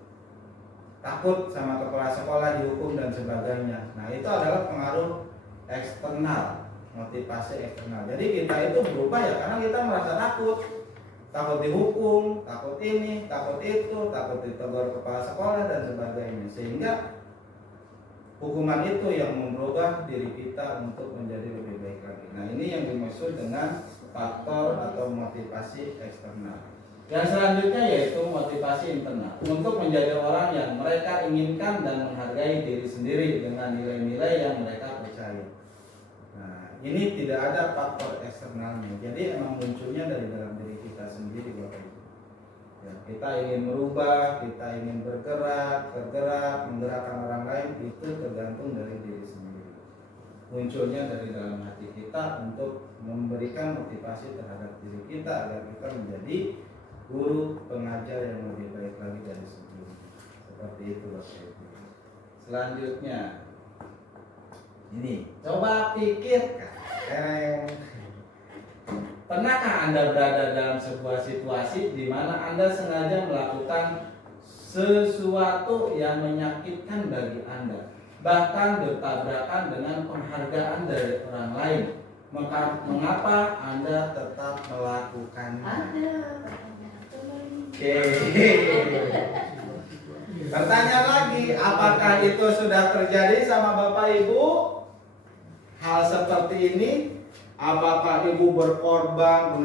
takut sama kepala sekolah dihukum dan sebagainya. Nah, itu adalah pengaruh eksternal. Motivasi eksternal. Jadi kita itu berubah ya karena kita merasa takut dihukum, takut ini, takut itu, takut ditegur kepala sekolah dan sebagainya. Sehingga hukuman itu yang merubah diri kita untuk menjadi lebih baik lagi. Nah, ini yang dimaksud dengan faktor atau motivasi eksternal. Yang selanjutnya yaitu motivasi internal, untuk menjadi orang yang mereka inginkan dan menghargai diri sendiri dengan nilai-nilai yang mereka percaya. Ini tidak ada faktor eksternalnya, jadi emang munculnya dari dalam diri kita sendiri Bapak Ibu. Ya, kita ingin merubah, kita ingin bergerak, menggerakkan orang lain, itu tergantung dari diri sendiri. Munculnya dari dalam hati kita untuk memberikan motivasi terhadap diri kita agar kita menjadi guru pengajar yang lebih baik lagi dari sebelumnya. Seperti itu Bapak Ibu. Selanjutnya, ini coba pikirkan. Pernahkah Anda berada dalam sebuah situasi di mana Anda sengaja melakukan sesuatu yang menyakitkan bagi Anda, bahkan bertabrakan dengan penghargaan dari orang lain? Mengapa Anda tetap melakukannya? Oke. Pertanyaan lagi, apakah itu sudah terjadi sama Bapak Ibu? Hal seperti ini, apakah ibu berkorban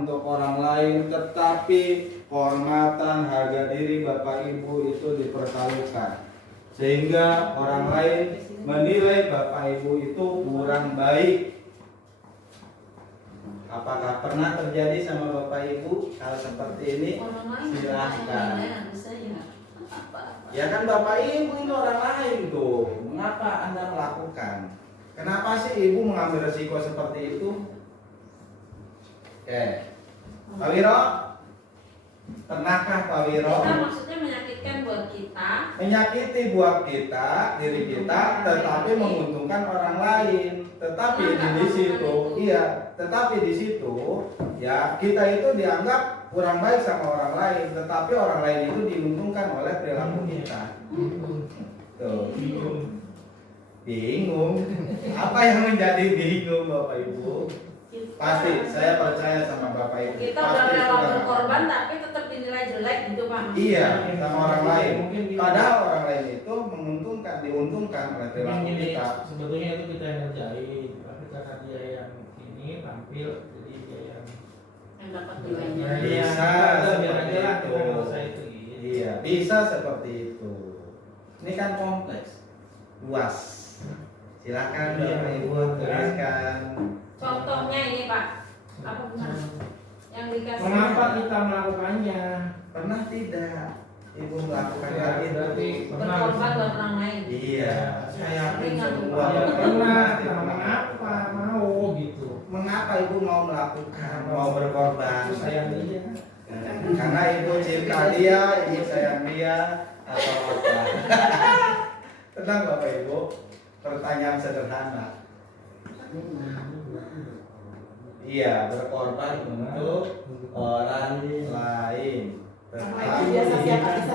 untuk orang lain, tetapi kehormatan, harga diri Bapak Ibu itu dipertaruhkan, sehingga orang lain menilai Bapak Ibu itu kurang baik. Apakah pernah terjadi sama Bapak Ibu hal seperti ini? Orang lain Silahkan. saya apa-apa. Ya kan Bapak Ibu ini orang lain tuh. Mengapa Anda melakukan? Kenapa sih Ibu mengambil resiko seperti itu? Oke. Pak Wiro? Pernahkah Pak Wiro? Kita maksudnya menyakitkan buat kita. Menyakiti buat kita, diri kita, tetapi menguntungkan orang lain. Tetapi di situ, iya, tetapi di situ, ya kita itu dianggap kurang baik sama orang lain, tetapi orang lain itu diuntungkan oleh perilaku kita. Tuh. Bingung. Apa yang menjadi bingung Bapak Ibu? Pasti, saya percaya sama Bapak Ibu. Kita udah Pasti rela sudah. berkorban tapi tetap dinilai jelek gitu Pak. Iya, sama orang lain. Mungkin gini. Padahal orang lain itu diuntungkan oleh perilaku Mungkin gini, kita. sebetulnya itu kita yang ngerjain, tapi karena dia yang ini tampil, jadi dia yang Yang dapat nilainya. Bisa biar seperti aja lah itu. kita nggak usah itu. Gitu. Iya, bisa seperti itu. Ini kan kompleks, luas. Silakan Iya, Bapak Ibu tuliskan. Contohnya ini Pak. Apa benar? Yang dikasih. Mengapa kita melakukannya? Pernah tidak Ibu melakukan Ya, hal itu? berarti berkorban buat orang lain. Iya, saya yakin semua. Ya Bapak Ibu pernah, pasti sama pernah. mengapa mau gitu? Mengapa Ibu mau melakukan, mau berkorban? Aku sayang dia. Karena Ibu cinta dia, Ibu sayang dia, atau apa? Tenang Bapak Ibu, pertanyaan sederhana. Iya, berkorban untuk orang lain. Tetapi Biasa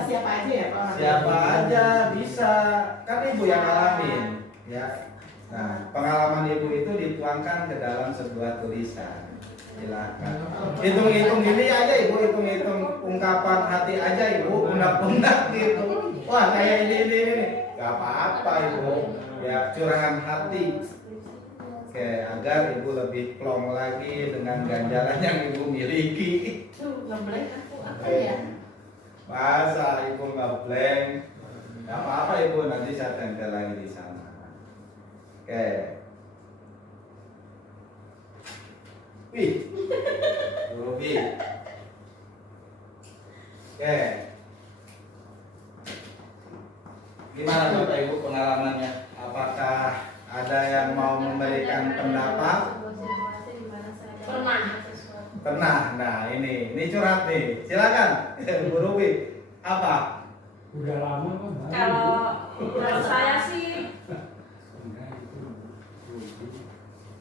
siapa aja ya Pak? siapa aja bisa, kan Ibu yang alamin, ya. Nah, pengalaman Ibu itu dituangkan ke dalam sebuah tulisan. Silakan. Hitung-hitung gini aja Ibu, hitung-hitung ungkapan hati aja Ibu, undang-undang gitu. Wah, kayak ini. Gak apa-apa Ibu. Ya, curahan hati. Oke, agar Ibu lebih plong lagi dengan ganjaran yang Ibu miliki. Tuh, ngeblank aku apa Oke. ya? Masa Ibu nggak blank? Gak apa-apa Ibu, nanti saya tempel lagi di sana. Oke. Wih, Ruby. Oke. Gimana Bapak Ibu pengalamannya? Apakah ada yang mau memberikan pendapat? Pernah. Pernah. Nah, ini curhat nih. Silakan, Bu Ruby. Apa? Udah lama kok. Kalau saya sih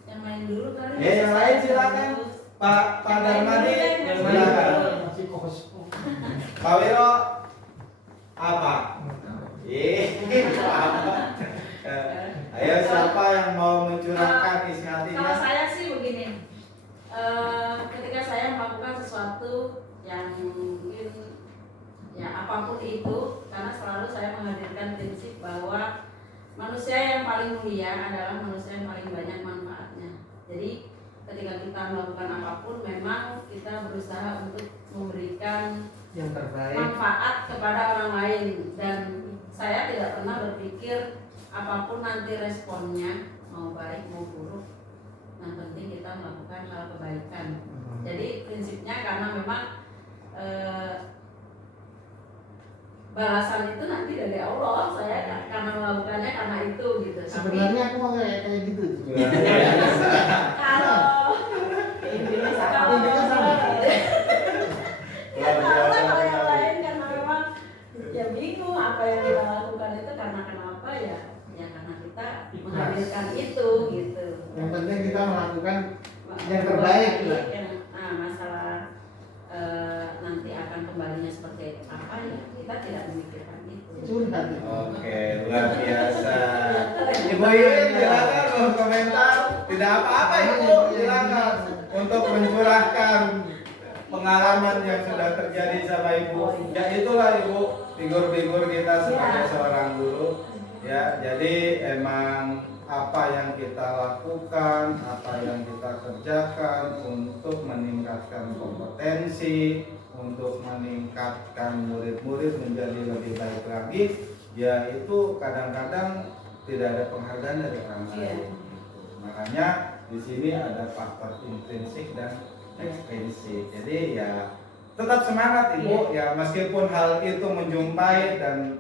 yang lain dulu kali. Ya, yang lain silakan. Pak Darmadi, silakan. Masih kos. Pak Wiro, apa? Apa? Ayo siapa yang mau mencurahkan isi Kalau hatinya? saya sih begini, ketika saya melakukan sesuatu yang mungkin ya apapun itu, karena selalu saya menghadirkan prinsip bahwa manusia yang paling mulia adalah manusia yang paling banyak manfaatnya. Jadi ketika kita melakukan apapun, memang kita berusaha untuk memberikan Yang terbaik. manfaat kepada orang lain, dan saya tidak pernah berpikir apapun nanti responnya, mau baik mau buruk, yang penting kita melakukan hal kebaikan. Jadi prinsipnya karena memang balasan itu nanti dari Allah, saya karena melakukannya karena itu gitu. Sebenarnya aku mau kayak gitu. Kalau Intinya sama. Intinya sama. ya karena kalau yang lain karena memang ya bingung apa yang kita lakukan itu karena kenapa ya karena kita menghadirkan itu gitu. Yang penting kita melakukan yang terbaik lah. Nah, masalah nanti akan kembalinya seperti apa ya kita tidak memikirkan itu. Curhat. Oke, luar biasa. Ibu Iin, silakan mau komentar. Tidak apa-apa Ibu, silakan untuk mencurahkan pengalaman yang sudah terjadi sama Ibu. Ya itulah Ibu, figur-figur kita sebagai seorang guru. Ya, jadi emang apa yang kita lakukan, apa yang kita kerjakan untuk meningkatkan kompetensi, untuk meningkatkan murid-murid menjadi lebih baik lagi, ya itu kadang-kadang tidak ada penghargaan dari orang lain. Makanya di sini ada faktor intrinsik dan ekstrinsik. Jadi ya tetap semangat Ibu, ya meskipun hal itu menjumpai dan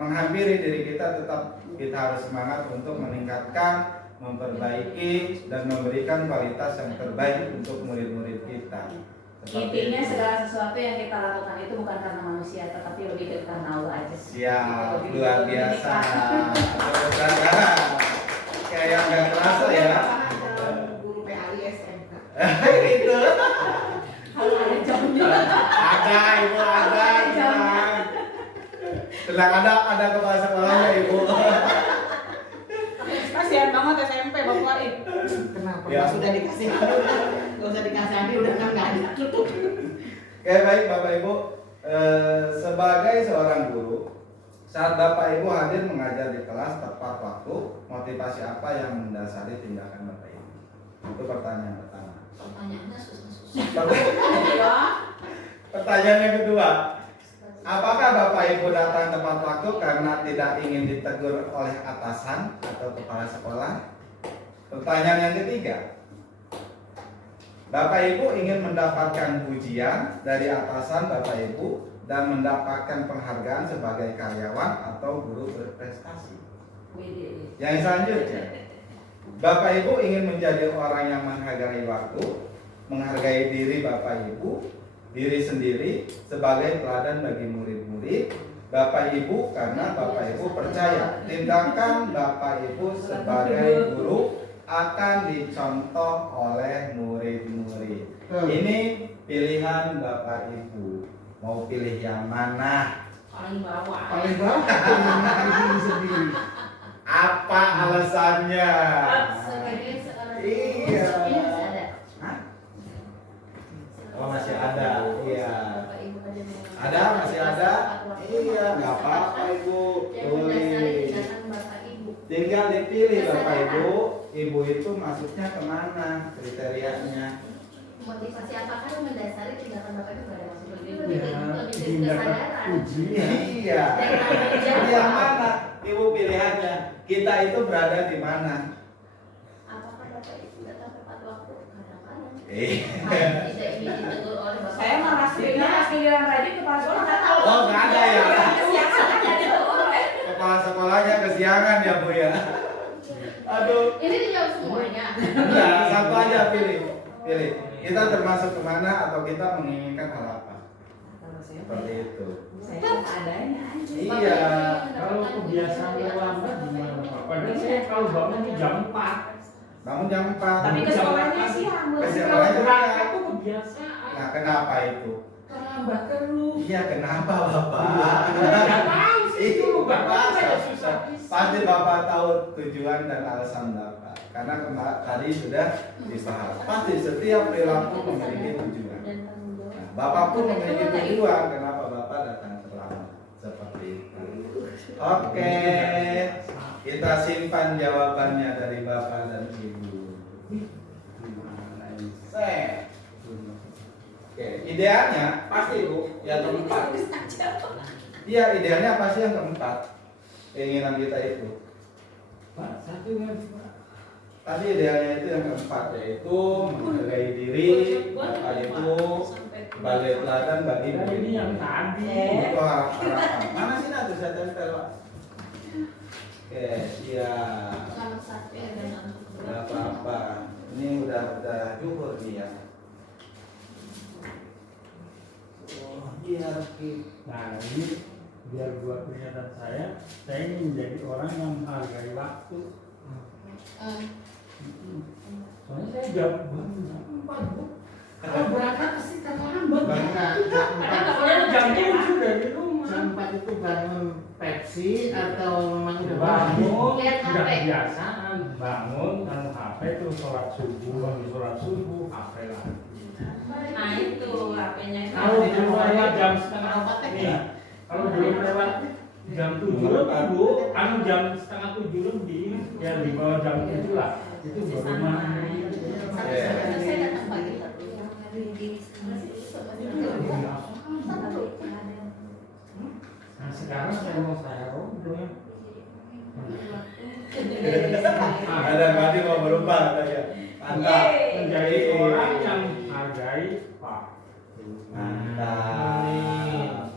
menghampiri diri kita, tetap kita harus semangat untuk meningkatkan, memperbaiki dan memberikan kualitas yang terbaik untuk murid-murid kita. Intinya segala sesuatu yang kita lakukan itu bukan karena manusia, tetapi lebih ke karena Allah aja. Siap, luar biasa. Kayak yang nggak terasa ya. Guru PAI SMK. Itu Kalau ada jamnya. ada Ibu, ada. Tenang, ada kepala sekolahnya Ibu. Kasihan banget SMP Bapak ini. Kenapa? Ya. Sudah dikasih hadiah, nggak usah dikasih hadiah, udah kan nggak ada tutup. Oke, baik Bapak Ibu. Sebagai seorang guru, saat Bapak Ibu hadir mengajar di kelas tepat waktu, motivasi apa yang mendasari tindakan Bapak Ibu? Itu pertanyaan pertama. Pertanyaannya susah. Iya. Pertanyaan yang kedua, apakah Bapak Ibu datang tepat waktu karena tidak ingin ditegur oleh atasan atau kepala sekolah? Pertanyaan yang ketiga, Bapak Ibu ingin mendapatkan pujian dari atasan Bapak Ibu dan mendapatkan penghargaan sebagai karyawan atau guru berprestasi. Yang selanjutnya, Bapak Ibu ingin menjadi orang yang menghargai waktu, menghargai diri Bapak Ibu, diri sendiri sebagai teladan bagi murid-murid Bapak Ibu, karena Bapak Ibu percaya tindakan Bapak Ibu sebagai guru akan dicontoh oleh murid-murid. Ini pilihan Bapak Ibu. Mau pilih yang mana? Paling bawah. Paling bawah mengenai diri sendiri. Apa alasannya? Iya. Hah? Oh, masih ada. Iya. Ada, masih ada. Iya, nggak apa-apa Ibu. Tulis. Tinggal dipilih Bapak Ibu. Ibu itu masuknya kemana kriterianya? Motivasi apakah yang mendasari tindakan Bapak itu pada maksud lebih Tindakan uji. Iya. Yang mana? Ibu pilihannya. Kita itu berada di mana? apakah Bapak itu datang tepat waktu kadang-kadang Iya. tidak ingin ditegur oleh Bapak. Saya malah giliran tadi kepala sekolah nggak tahu. Oh, nggak ada ya? Kesiangan aja ditegur. Kepala sekolahnya kesiangan ya Bu ya. Aduh. Ini dijawab semuanya. Enggak, satu aja pilih. Pilih. Kita termasuk kemana atau kita menginginkan hal apa? Seperti itu. Saya adanya aja. Iya. Kalau kebiasaan lambat gimana Pak? Padahal saya kalau bangun di jam 4. Bangun jam 4. Tapi ke sekolahnya siang. Ke Kalau sekolahnya berangkat juga. tuh kebiasaan. Nah, kenapa itu? Terlambat terus. Iya, kenapa Bapak? Nggak tahu sih itu Bapak saya susah. Pasti Bapak tahu tujuan dan alasan Bapak. Karena tadi sudah dibahas. Pasti setiap perilaku memiliki tujuan. Dan tanggung jawab. Nah, Bapak pun memiliki tujuan kenapa Bapak datang terlambat. Seperti itu. Oke. Kita simpan jawabannya dari Bapak dan Ibu. Set. Oke, idealnya pasti Ibu yang keempat. Iya, idealnya pasti yang keempat. Keinginan kita itu. Pak, satu lagi Pak. Tadi idealnya itu yang keempat, yaitu menghargai diri, Bapak itu sebagai teladan bagi Nah, ini yang murid. tadi. Itu harapan. Mana sih nanti saya tempel Pak? Oke, siap. Selamat satu ya dan Udah apa-apa. Ini udah juhur dia. Oh, biar kita. Nah, ini biar buat pernyataan saya ingin menjadi orang yang menghargai waktu. Soalnya saya jam 4 Bu. Kalau berangkat pasti terlambat. Bangun Jam 7 dari rumah. jam 4 itu bangun Pepsi atau memang udah Bangun, Lihat udah HP. kebiasaan bangun, kan HP terus sholat subuh, habis sholat subuh, HP lah. Nah itu HP-nya. Kalau belum lewat jam setengah nih, kalau belum lewat jam 7 Bu, anu jam setengah 7 lebih, ya di bawah jam 7 lah, itu baru mandi. Saya datang pagi tapi yang dari diri sendiri sebenarnya Mantap.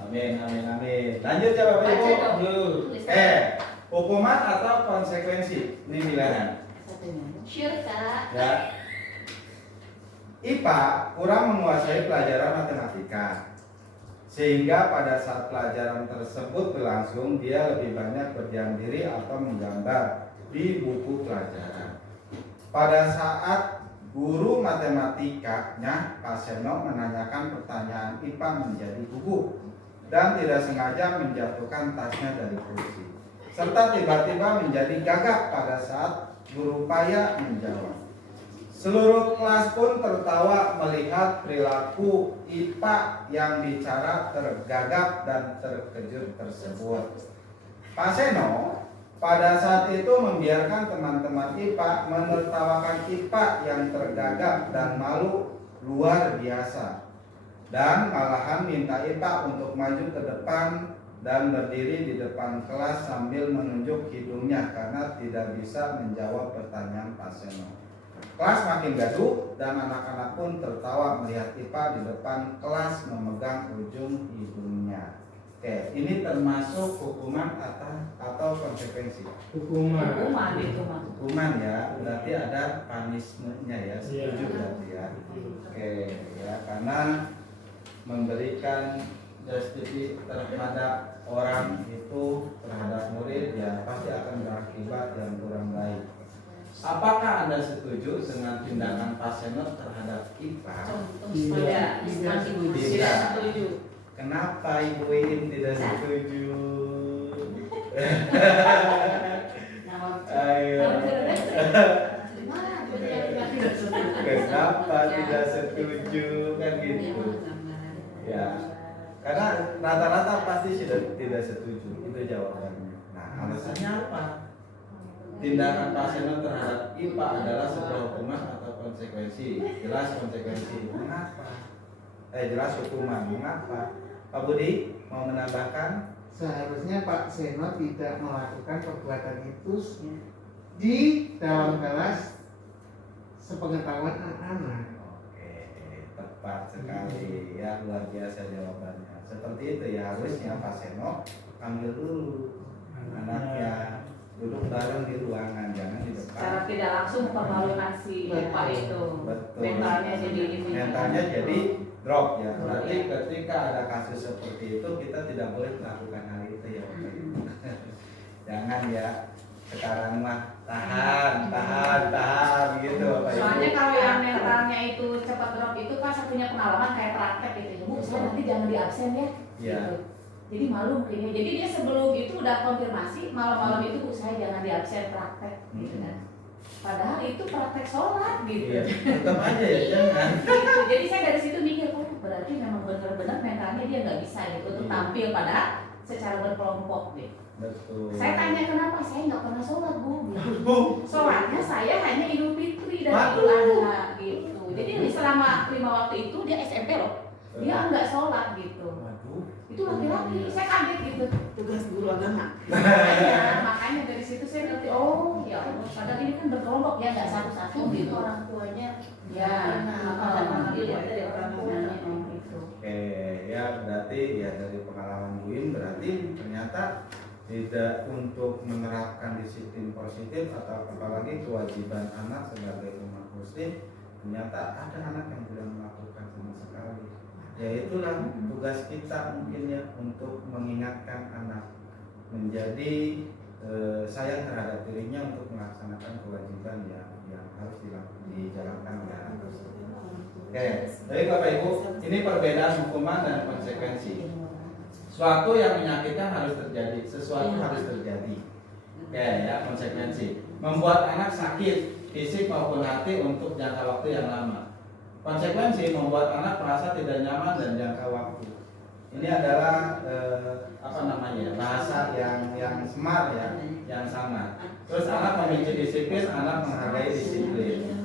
Amin, amin, amin. Lanjut ya Bapak Ibu. Baca dong. Hukuman atau konsekuensi? Ini pilihan. Sure kak. Ya. IPA kurang menguasai pelajaran matematika, sehingga pada saat pelajaran tersebut berlangsung dia lebih banyak berdiam diri atau menggambar di buku pelajaran. Pada saat guru matematikanya Pak Seno menanyakan pertanyaan, IPA menjadi gugup dan tidak sengaja menjatuhkan tasnya dari kursi, serta tiba-tiba menjadi gagap pada saat guru payah menjawab. Seluruh kelas pun tertawa melihat perilaku IPA yang bicara tergagap dan terkejut tersebut. Pak Seno pada saat itu membiarkan teman-teman IPA menertawakan IPA yang tergagap dan malu luar biasa, dan malahan minta IPA untuk maju ke depan dan berdiri di depan kelas sambil menunjuk hidungnya karena tidak bisa menjawab pertanyaan Pak Seno. Kelas makin gaduh dan anak-anak pun tertawa melihat IPA di depan kelas memegang ujung hidungnya. Oke, ini termasuk hukuman atau konsekuensi? Hukuman. Hukuman itu mah. Hukuman ya, berarti ada punishment-nya ya, setuju Iya. berarti ya. Oke, ya karena memberikan justice terhadap orang itu, terhadap murid ya pasti akan berakibat yang kurang baik. Apakah Anda setuju dengan tindakan Pak Seno terhadap IPA? Contoh Tidak. tidak setuju. Tidak. Tidak setuju. Kenapa Ibu Iin tidak setuju? Ayo. Kenapa tidak setuju kan gitu? Ya, karena rata-rata pasti sudah tidak setuju, itu jawabannya. Nah, alasannya apa? Tindakan Pak Seno terhadap IPA adalah sebuah hukuman atau konsekuensi. Jelas konsekuensi. Mengapa? Jelas hukuman. Mengapa? Pak Budi mau menambahkan? Seharusnya Pak Seno tidak melakukan perbuatan itu di dalam kelas sepengetahuan anak-anak. Oke, tepat sekali ya, luar biasa jawabannya. Seperti itu ya, harusnya Pak Seno panggil dulu anaknya, duduk bareng di ruangan, jangan di depan. Secara tidak langsung mempermalukan si Pak itu. Betul. Mentalnya jadi ini. Mentalnya jadi drop ya. Berarti ketika ada kasus seperti itu kita tidak boleh melakukan hal itu ya Bapak Ibu. Jangan ya. Sekarang mah tahan gitu Bapak Ibu. Soalnya kalau yang mentalnya itu cepat drop itu kan saya punya pengalaman kayak praktek gitu. Bu, saya nanti jangan di absen ya. Iya. Gitu. Jadi malu mungkin ya. Jadi dia sebelum itu udah konfirmasi malam-malam itu Bu saya jangan di absen praktek gitu kan. Padahal itu praktek sholat gitu. Iya, tetap aja ya jangan. Gitu. Jadi saya dari situ mikir, oh berarti memang benar-benar mentalnya dia nggak bisa gitu untuk tampil padahal secara berkelompok gitu. Betul. Saya tanya kenapa, saya nggak pernah sholat Bu. Sholatnya saya hanya Idul Fitri dan Idul Adha gitu. Jadi selama 5 waktu itu dia SMP loh, dia nggak sholat gitu. Waduh. Itu laki-laki, saya kaget gitu. Tugas guru agama. Makanya dari situ saya ngerti, oh ya Allah, padahal ini kan berkelompok ya nggak satu-satu gitu. Orang tuanya Ya, dilihat dari orang tuanya. gitu. Oke, ya berarti ya dari pengalaman Buin berarti ternyata tidak untuk menerapkan disiplin positif atau apalagi kewajiban anak sebagai umat muslim, ternyata ada anak yang tidak melakukan sama sekali. Ya itulah tugas kita mungkin ya untuk mengingatkan anak menjadi sayang terhadap dirinya untuk melaksanakan kewajiban yang harus dijalankan oleh anak tersebut. Oke, baik Bapak Ibu, ini perbedaan hukuman dan konsekuensi. Suatu yang menyakitkan harus terjadi, sesuatu harus terjadi. Oke ya, konsekuensi. Membuat anak sakit, fisik maupun hati untuk jangka waktu yang lama. Konsekuensi membuat anak merasa tidak nyaman dan jangka waktu. Ini adalah bahasa yang smart ya, yang sama. Terus anak membenci disiplin, anak menghargai disiplin.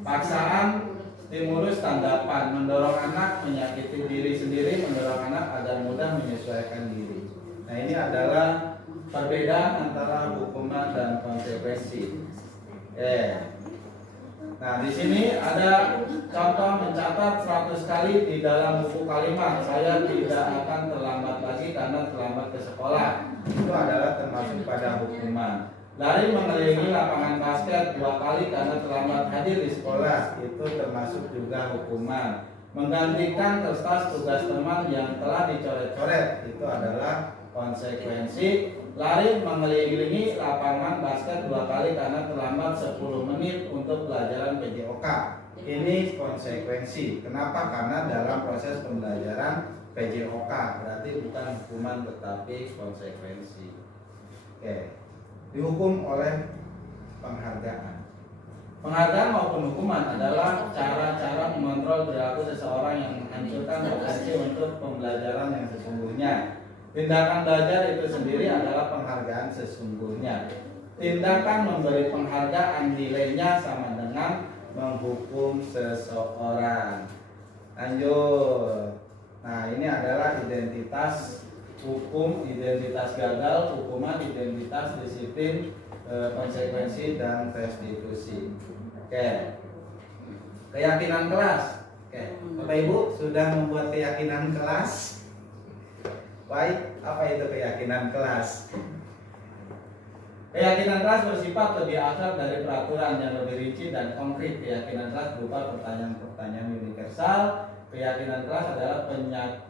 Paksaan, stimulus, tanggapan, mendorong anak menyakiti diri sendiri, mendorong anak agar mudah menyesuaikan diri. Nah ini adalah perbedaan antara hukuman dan konsekuensi. Nah, di sini ada contoh mencatat 100 kali di dalam buku kalimat. Saya tidak akan terlambat lagi karena terlambat ke sekolah. Itu adalah termasuk pada hukuman. Lari mengelilingi lapangan basket 2 kali karena terlambat hadir di sekolah. Itu termasuk juga hukuman. Menggantikan kertas tugas teman yang telah dicoret-coret. Itu adalah konsekuensi. Lari mengelilingi lapangan basket 2 kali karena terlambat 10 menit untuk pelajaran PJOK. Ini konsekuensi. Kenapa? Karena dalam proses pembelajaran PJOK, berarti bukan hukuman tetapi konsekuensi. Oke. Dihukum oleh penghargaan. Penghargaan maupun hukuman adalah cara-cara mengontrol perilaku seseorang yang menghancurkan potensi untuk pembelajaran yang sesungguhnya. Tindakan belajar itu sendiri adalah penghargaan sesungguhnya. Tindakan memberi penghargaan nilainya sama dengan menghukum seseorang. Lanjut. Nah, ini adalah identitas hukum, identitas gagal, hukuman, identitas disiplin, konsekuensi, dan restitusi. Oke. Keyakinan kelas. Oke. Bapak Ibu sudah membuat keyakinan kelas? Baik, apa itu keyakinan kelas? Keyakinan kelas bersifat lebih akar dari peraturan yang lebih rinci dan konkret. Keyakinan kelas berupa pertanyaan-pertanyaan universal. Keyakinan kelas adalah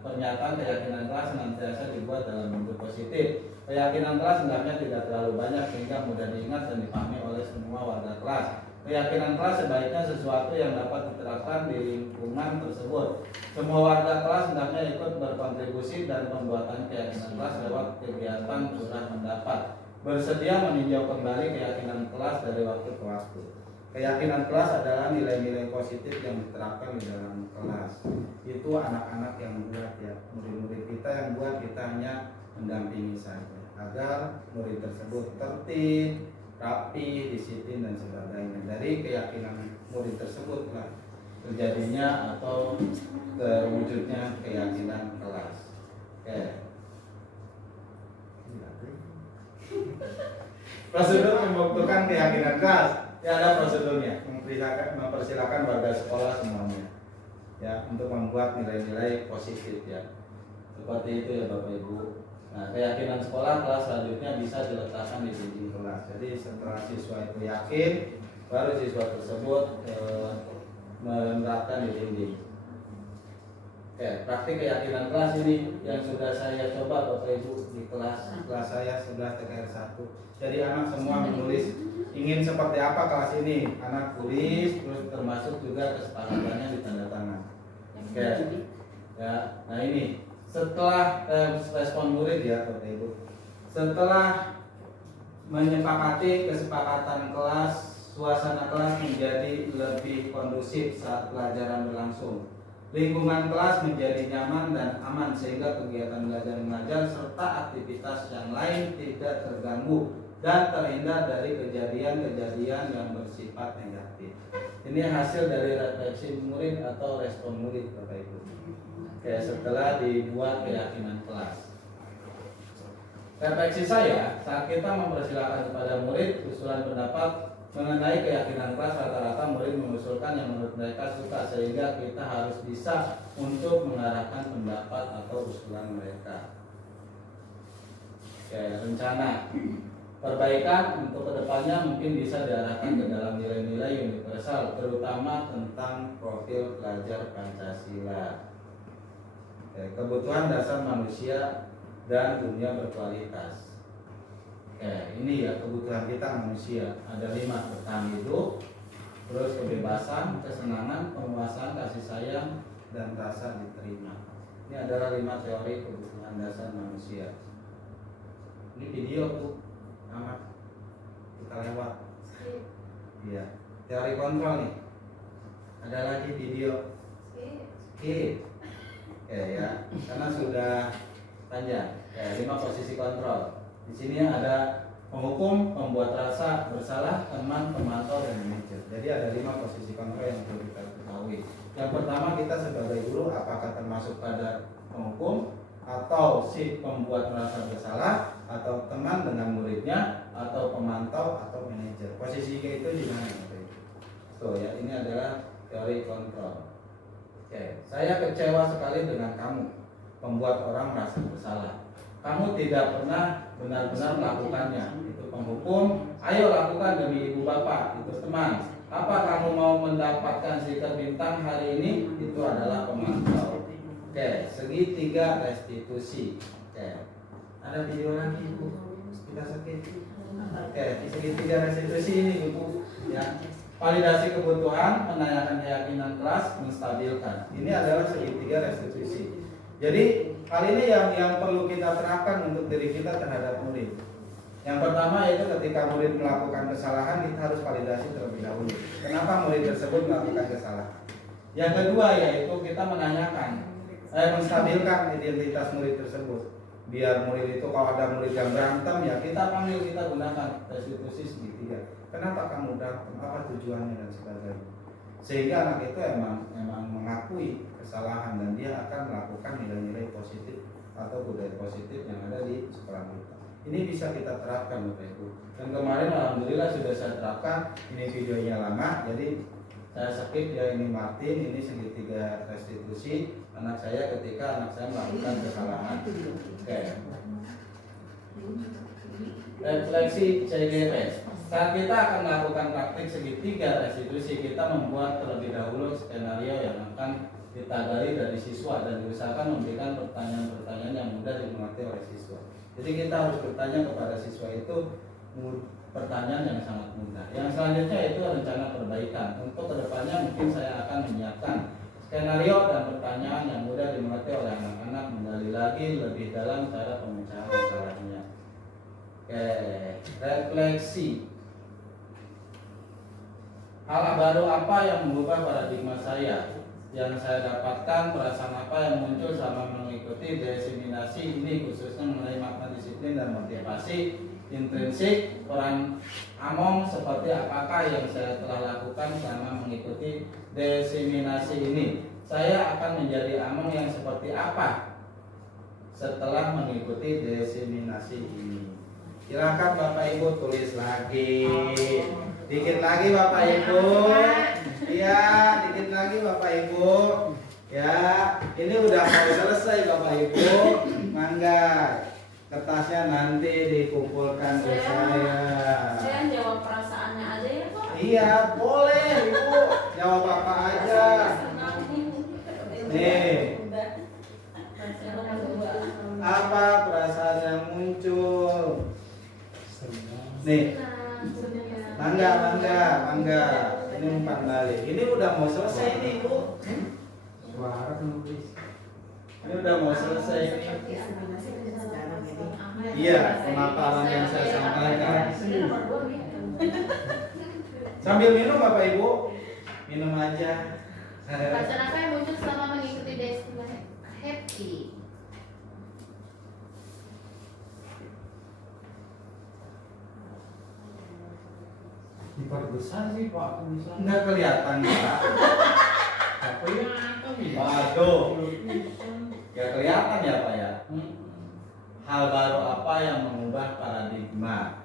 pernyataan keyakinan kelas senantiasa dibuat dalam bentuk positif. Keyakinan kelas hendaknya tidak terlalu banyak sehingga mudah diingat dan dipahami oleh semua warga kelas. Keyakinan kelas sebaiknya sesuatu yang dapat diterapkan di lingkungan tersebut. Semua warga kelas hendaknya ikut berkontribusi dan pembuatan keyakinan kelas lewat kegiatan curah pendapat. Bersedia meninjau kembali keyakinan kelas dari waktu ke waktu. Keyakinan kelas adalah nilai-nilai positif yang diterapkan di dalam kelas. Itu anak-anak yang buat ya, murid-murid kita yang buat, kita hanya mendampingi saja agar murid tersebut tertib, rapi, disiplin dan sebagainya. Dari keyakinan murid tersebut lah terjadinya atau terwujudnya keyakinan kelas. Oke. Prosedur membuktikan keyakinan kelas. Ya, ada prosedurnya. Mempersilakan warga sekolah semuanya ya untuk membuat nilai-nilai positif ya. Seperti itu ya Bapak Ibu. Nah, keyakinan sekolah kelas selanjutnya bisa diletakkan di dinding kelas. Jadi setelah siswa itu yakin, baru siswa tersebut menerapkan di dinding. Oke, praktik keyakinan kelas ini yang sudah saya coba Bapak Ibu di kelas saya 11 TKR 1. Jadi anak semua menulis ingin seperti apa kelas ini. Anak tulis, terus termasuk juga kesepakatannya di tanda tangan. Oke. Ya, nah ini setelah respon murid ya Bapak Ibu. Setelah menyepakati kesepakatan kelas, suasana kelas menjadi lebih kondusif saat pelajaran berlangsung. Lingkungan kelas menjadi nyaman dan aman sehingga kegiatan belajar mengajar serta aktivitas yang lain tidak terganggu dan terhindar dari kejadian-kejadian yang bersifat negatif. Ini hasil dari refleksi murid atau respon murid Bapak Ibu. Oke, setelah dibuat keyakinan kelas. Refleksi saya saat kita mempersilahkan kepada murid usulan pendapat mengenai keyakinan kelas, rata-rata murid mengusulkan yang menurut mereka suka sehingga kita harus bisa untuk mengarahkan pendapat atau usulan mereka. Oke, rencana perbaikan untuk kedepannya mungkin bisa diarahkan ke dalam nilai-nilai universal, terutama tentang profil pelajar Pancasila. Oke, kebutuhan dasar manusia dan dunia berkualitas. Oke, ini ya kebutuhan kita manusia. Ada 5, bertahan hidup, terus kebebasan, kesenangan, penguasaan, kasih sayang, dan rasa diterima. Ini adalah 5 teori kebutuhan dasar manusia. Ini video tuh amat kita lewat. Iya, teori kontrol nih. Ada lagi video. Skip. Oke ya, karena sudah panjang. 5 posisi kontrol. Di sini ada penghukum, pembuat rasa bersalah, teman, pemantau, dan manajer. Jadi ada 5 posisi kontrol yang perlu kita ketahui. Yang pertama, kita sebagai guru apakah termasuk pada penghukum atau si pembuat merasa bersalah, atau teman dengan muridnya, atau pemantau, atau manajer. Posisi itu di mana? Tuh ya, ini adalah teori kontrol. Oke, saya kecewa sekali dengan kamu, membuat orang merasa bersalah. Kamu tidak pernah benar-benar melakukannya. Itu penghukum. Ayo lakukan demi ibu bapak. Itu teman. Apa kamu mau mendapatkan stiker bintang hari ini? Itu adalah pemantau. Oke, segitiga restitusi. Oke, ada video lagi ibu. Kita skip. Oke, segitiga restitusi ini ibu. Ya, validasi kebutuhan, menanyakan keyakinan kelas, menstabilkan. Ini adalah segitiga restitusi. Jadi hal ini yang perlu kita terapkan untuk diri kita terhadap murid. Yang pertama yaitu ketika murid melakukan kesalahan, kita harus validasi terlebih dahulu. Kenapa murid tersebut melakukan kesalahan? Yang kedua yaitu kita menstabilkan identitas murid tersebut. Biar murid itu, kalau ada murid yang berantem ya kita panggil, kita gunakan restitusi segitiga. Kenapa kamu berantem? Apa tujuannya dan sebagainya. Sehingga anak itu emang mengakui kesalahan dan dia akan melakukan nilai-nilai positif atau budaya positif yang ada di sekolah kita. Ini bisa kita terapkan Bapak Ibu. Dan kemarin alhamdulillah sudah saya terapkan. Ini videonya lama, jadi saya skip ya. Ini Martin, ini segitiga restitusi anak saya ketika anak saya melakukan kesalahan. Oke. Refleksi CGRS. Saat kita akan melakukan praktik segitiga restitusi, kita membuat terlebih dahulu skenario yang akan ditagari dari siswa dan diusahakan memberikan pertanyaan-pertanyaan yang mudah dimengerti oleh siswa. Jadi kita harus bertanya kepada siswa itu pertanyaan yang sangat mudah. Yang selanjutnya itu rencana perbaikan. Untuk kedepannya mungkin saya akan menyiapkan skenario dan pertanyaan yang mudah dimengerti oleh anak-anak, menggali lagi lebih dalam cara pemecahan masalahnya. Oke, refleksi. Hal baru apa yang mengubah paradigma saya? Yang saya dapatkan, perasaan apa yang muncul selama mengikuti diseminasi ini, khususnya mengenai makna disiplin dan motivasi intrinsik, peran Among seperti apakah yang saya telah lakukan selama mengikuti diseminasi ini. Saya akan menjadi Among yang seperti apa setelah mengikuti diseminasi ini. Silakan Bapak Ibu tulis lagi. Dikit lagi Bapak Ibu. Iya, dikit lagi Bapak Ibu. Ya, ini udah mau selesai Bapak Ibu. Mangga, kertasnya nanti dikumpulkan ke saya. Saya jawab perasaannya aja ya Pak. Iya, boleh Ibu. Jawab apa aja. Nih, apa perasaan yang muncul? Nih, mangga. Ini umpan balik. Ini udah mau selesai nih Bu. Suara penulis. Ini udah mau selesai. Iya, pemaparan yang saya sampaikan. Sambil minum Bapak Ibu, minum aja. Perasaan apa yang muncul selama mengikuti destinasi happy? Diperbesar sih Pak tulisannya. Enggak kelihatan Pak. Apa ya? Waduh. Gak kelihatan ya Pak ya. Hal baru apa yang mengubah paradigma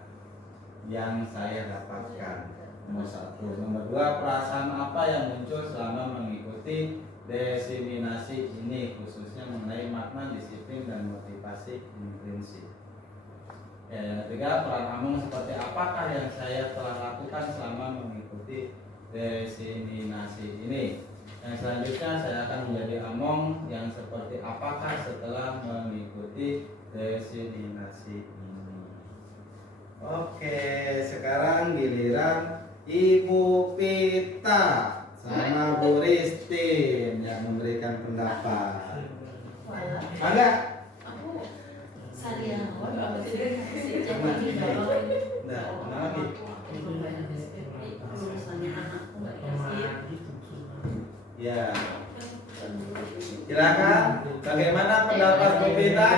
yang saya dapatkan? Nomor 1. Nomor 2, perasaan apa yang muncul selama mengikuti diseminasi ini, khususnya mengenai makna disiplin dan motivasi intrinsik. Ya, yang ketiga, peran Among seperti apakah yang saya telah lakukan selama mengikuti diseminasi ini. Yang selanjutnya saya akan menjadi Among yang seperti apakah setelah mengikuti diseminasi ini. Oke, sekarang giliran Ibu Pita sama Bu Ristin yang memberikan pendapat. Mangga. Aku sariawan apa sih? Nah, mana lagi? Urusannya anakku nggak dikasih. Ya. Silakan. Bagaimana pendapat Bu Pita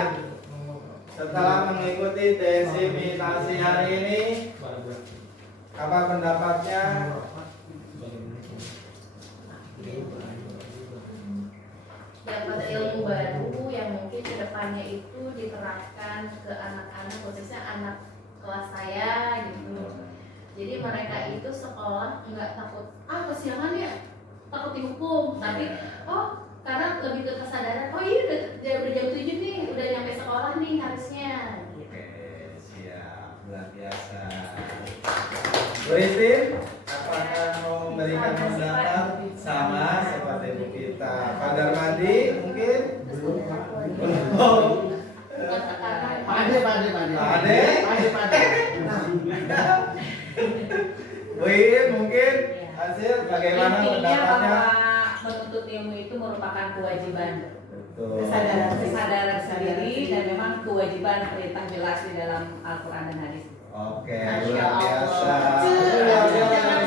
setelah mengikuti diseminasi hari ini? Apa pendapatnya? Dapat ilmu baru yang mungkin kedepannya itu diterapkan ke anak-anak, khususnya anak kelas saya gitu. Jadi mereka itu sekolah nggak takut kesiangan ya, takut dihukum, tapi karena lebih ke kesadaran, udah jam 7 nih, udah nyampe sekolah nih harusnya. Oke, siap, luar biasa. Bu Istin, apakah mau memberikan pendapat sama seperti ibu kita? Pak Darmadi mungkin? Belum. Pak Ade. Pak Ade? Bu Iin mungkin hasil bagaimana Intinya pendapatnya? bahwa menuntut ilmu itu merupakan kewajiban, Betul. kesadaran sendiri, dan memang kewajiban perintah jelas di dalam Al-Quran dan hadis. Oke, Masya luar biasa.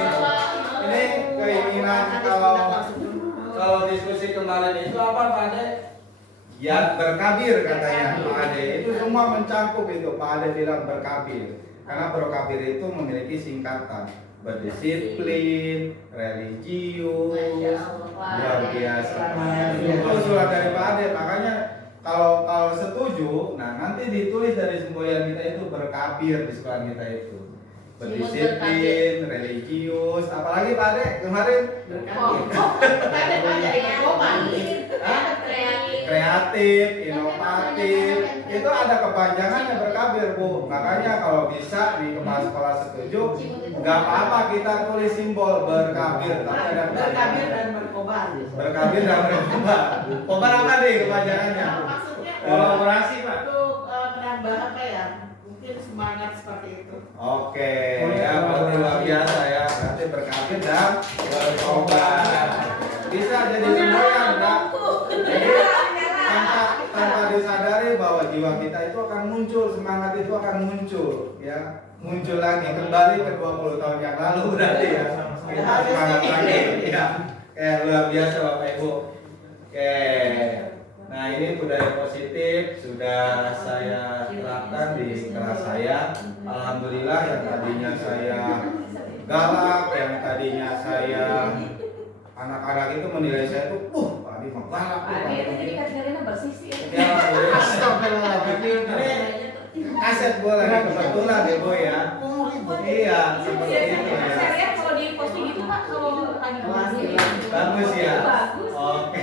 Allah. Ini keinginan kalau diskusi kemarin itu apa Pak Ade? Ya berkabir katanya Pak Ade. Itu semua mencakup itu. Pak Ade bilang berkabir. Karena berkabir itu memiliki singkatan. Berdisiplin, religius, luar biasa. Itu surat dari Pak Ade. Makanya kalau setuju, nah nanti ditulis dari semboyan kita itu berkabir di sekolah kita itu. Berdisiplin, religius, apalagi Pak Ade kemarin kreatif, inovatif, itu ada kepanjangannya berkabir Bu. Makanya kalau bisa di kepala sekolah setuju, nggak apa-apa kita tulis simbol berkabir, tapi ada Berkabir dan berkobar. berkabir dan berkobar. Kobar apa nih kepanjangannya? Maksudnya Kolaborasi Pak. untuk menambah apa ya? Mungkin semangat seperti itu. Oke, ya berarti luar biasa ya. Berarti berkabir dan berkobar. Bisa jadi semboyan, enggak? Jadi tanpa disadari bahwa jiwa kita itu akan muncul, semangat itu akan muncul, ya. Muncul lagi kembali ke 20 tahun yang lalu berarti ya. Kita semangat lagi, ya. Luar biasa Bapak Ibu. Oke. Nah, ini budaya positif sudah saya terapkan di kelas saya. Alhamdulillah yang tadinya saya galak, yang tadinya saya anak-anak itu menilai saya tuh, Pak Adi mah galak. Ini itu jadi kategorinya bersih sih. Ya, Alhamdulillah. Ini kaset gue lagi kebetulan ya Bu ya. Iya, seperti itu ya. Saya lihat kalau di posting itu Pak, kalau lagi Bagus ya. Bagus. Oke.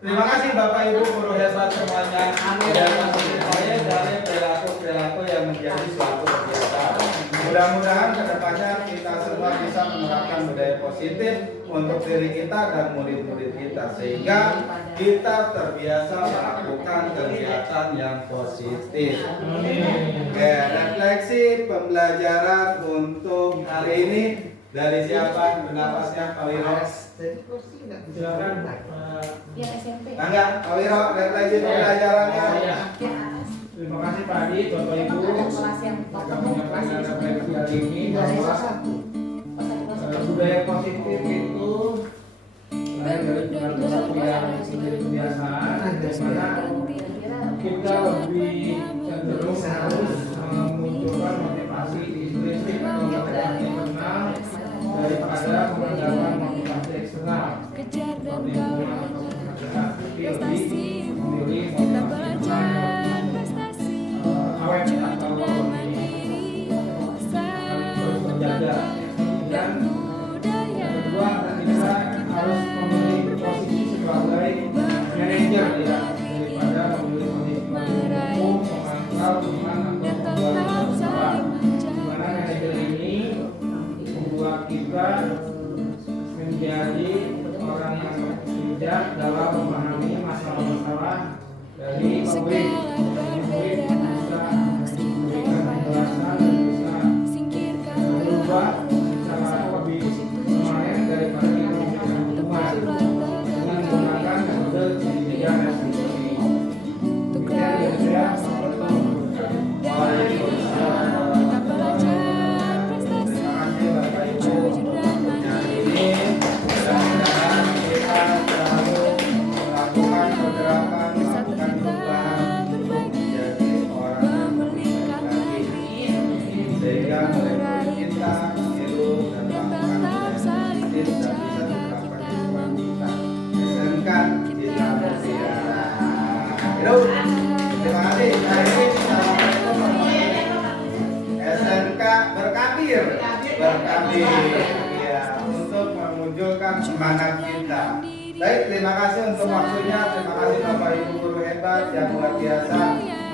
Terima kasih Bapak Ibu guru hebat semuanya. Dan semuanya dari perilaku yang menjadi suatu kebiasaan. Mudah-mudahan kedepannya kita semua bisa menerapkan budaya positif untuk diri kita dan murid-murid kita sehingga kita terbiasa melakukan kegiatan yang positif. Oke, refleksi pembelajaran untuk hari ini dari siapa pendapatnya Pak Wiro? Silakan. Yang SMP. Enggak, Pak Wiro, refleksi pembelajarannya. Terima kasih Pak Adi, Bapak Ibu. Kelas yang Kita menyampaikan refleksi hari ini bahwa budaya positif itu lahir dari perilaku yang menjadi kebiasaan, dimana kita lebih cenderung harus memunculkan motivasi intrinsik atau motivasi internal daripada mengandalkan motivasi eksternal seperti lingkungan atau pekerjaan. Tapi lebih memilih motivasi internal awet atau terus terjaga. Dan yang kedua, kita harus memilih posisi sebagai manajer ya, daripada memilih posisi sebagai hukum, pengangsal, teman atau pembuat masalah. Dimana manajer ini membuat kita menjadi orang yang bijak dalam memahami masalah-masalah dari pabrik. Pabrik bisa memberikan penjelasan dan bisa berubah secara lebih permanen daripada kita memberikan hukuman dengan menggunakan metode pendidikan restitusi. Demikian dari saya, Waalaikumsalam warahmatullahi wabarakatuh. Terima kasih Bapak Ibu waktunya ini. Mudah-mudahan kita selalu melakukan pergerakan, melakukan perubahan untuk menjadi orang yang lebih baik lagi, sehingga murid-murid kita ilmu dan melakukan positif dan bisa diterapkan di sekolah kita. SMK kita bersiara. Hidup. Terima kasih. Assalamualaikum warahmatullahi wabarakatuh. SMK berkabir. berkali ya untuk memunculkan semangat kita. Baik, terima kasih untuk waktunya. Terima kasih Bapak Ibu guru hebat yang luar biasa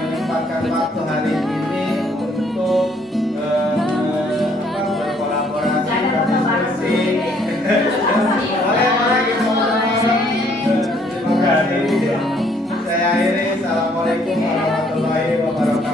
menyempatkan waktu hari ini untuk berkolaborasi berdiskusi. Boleh kita ngobrol-ngobrol. Terima kasih. Saya akhiri. Assalamualaikum warahmatullahi wabarakatuh.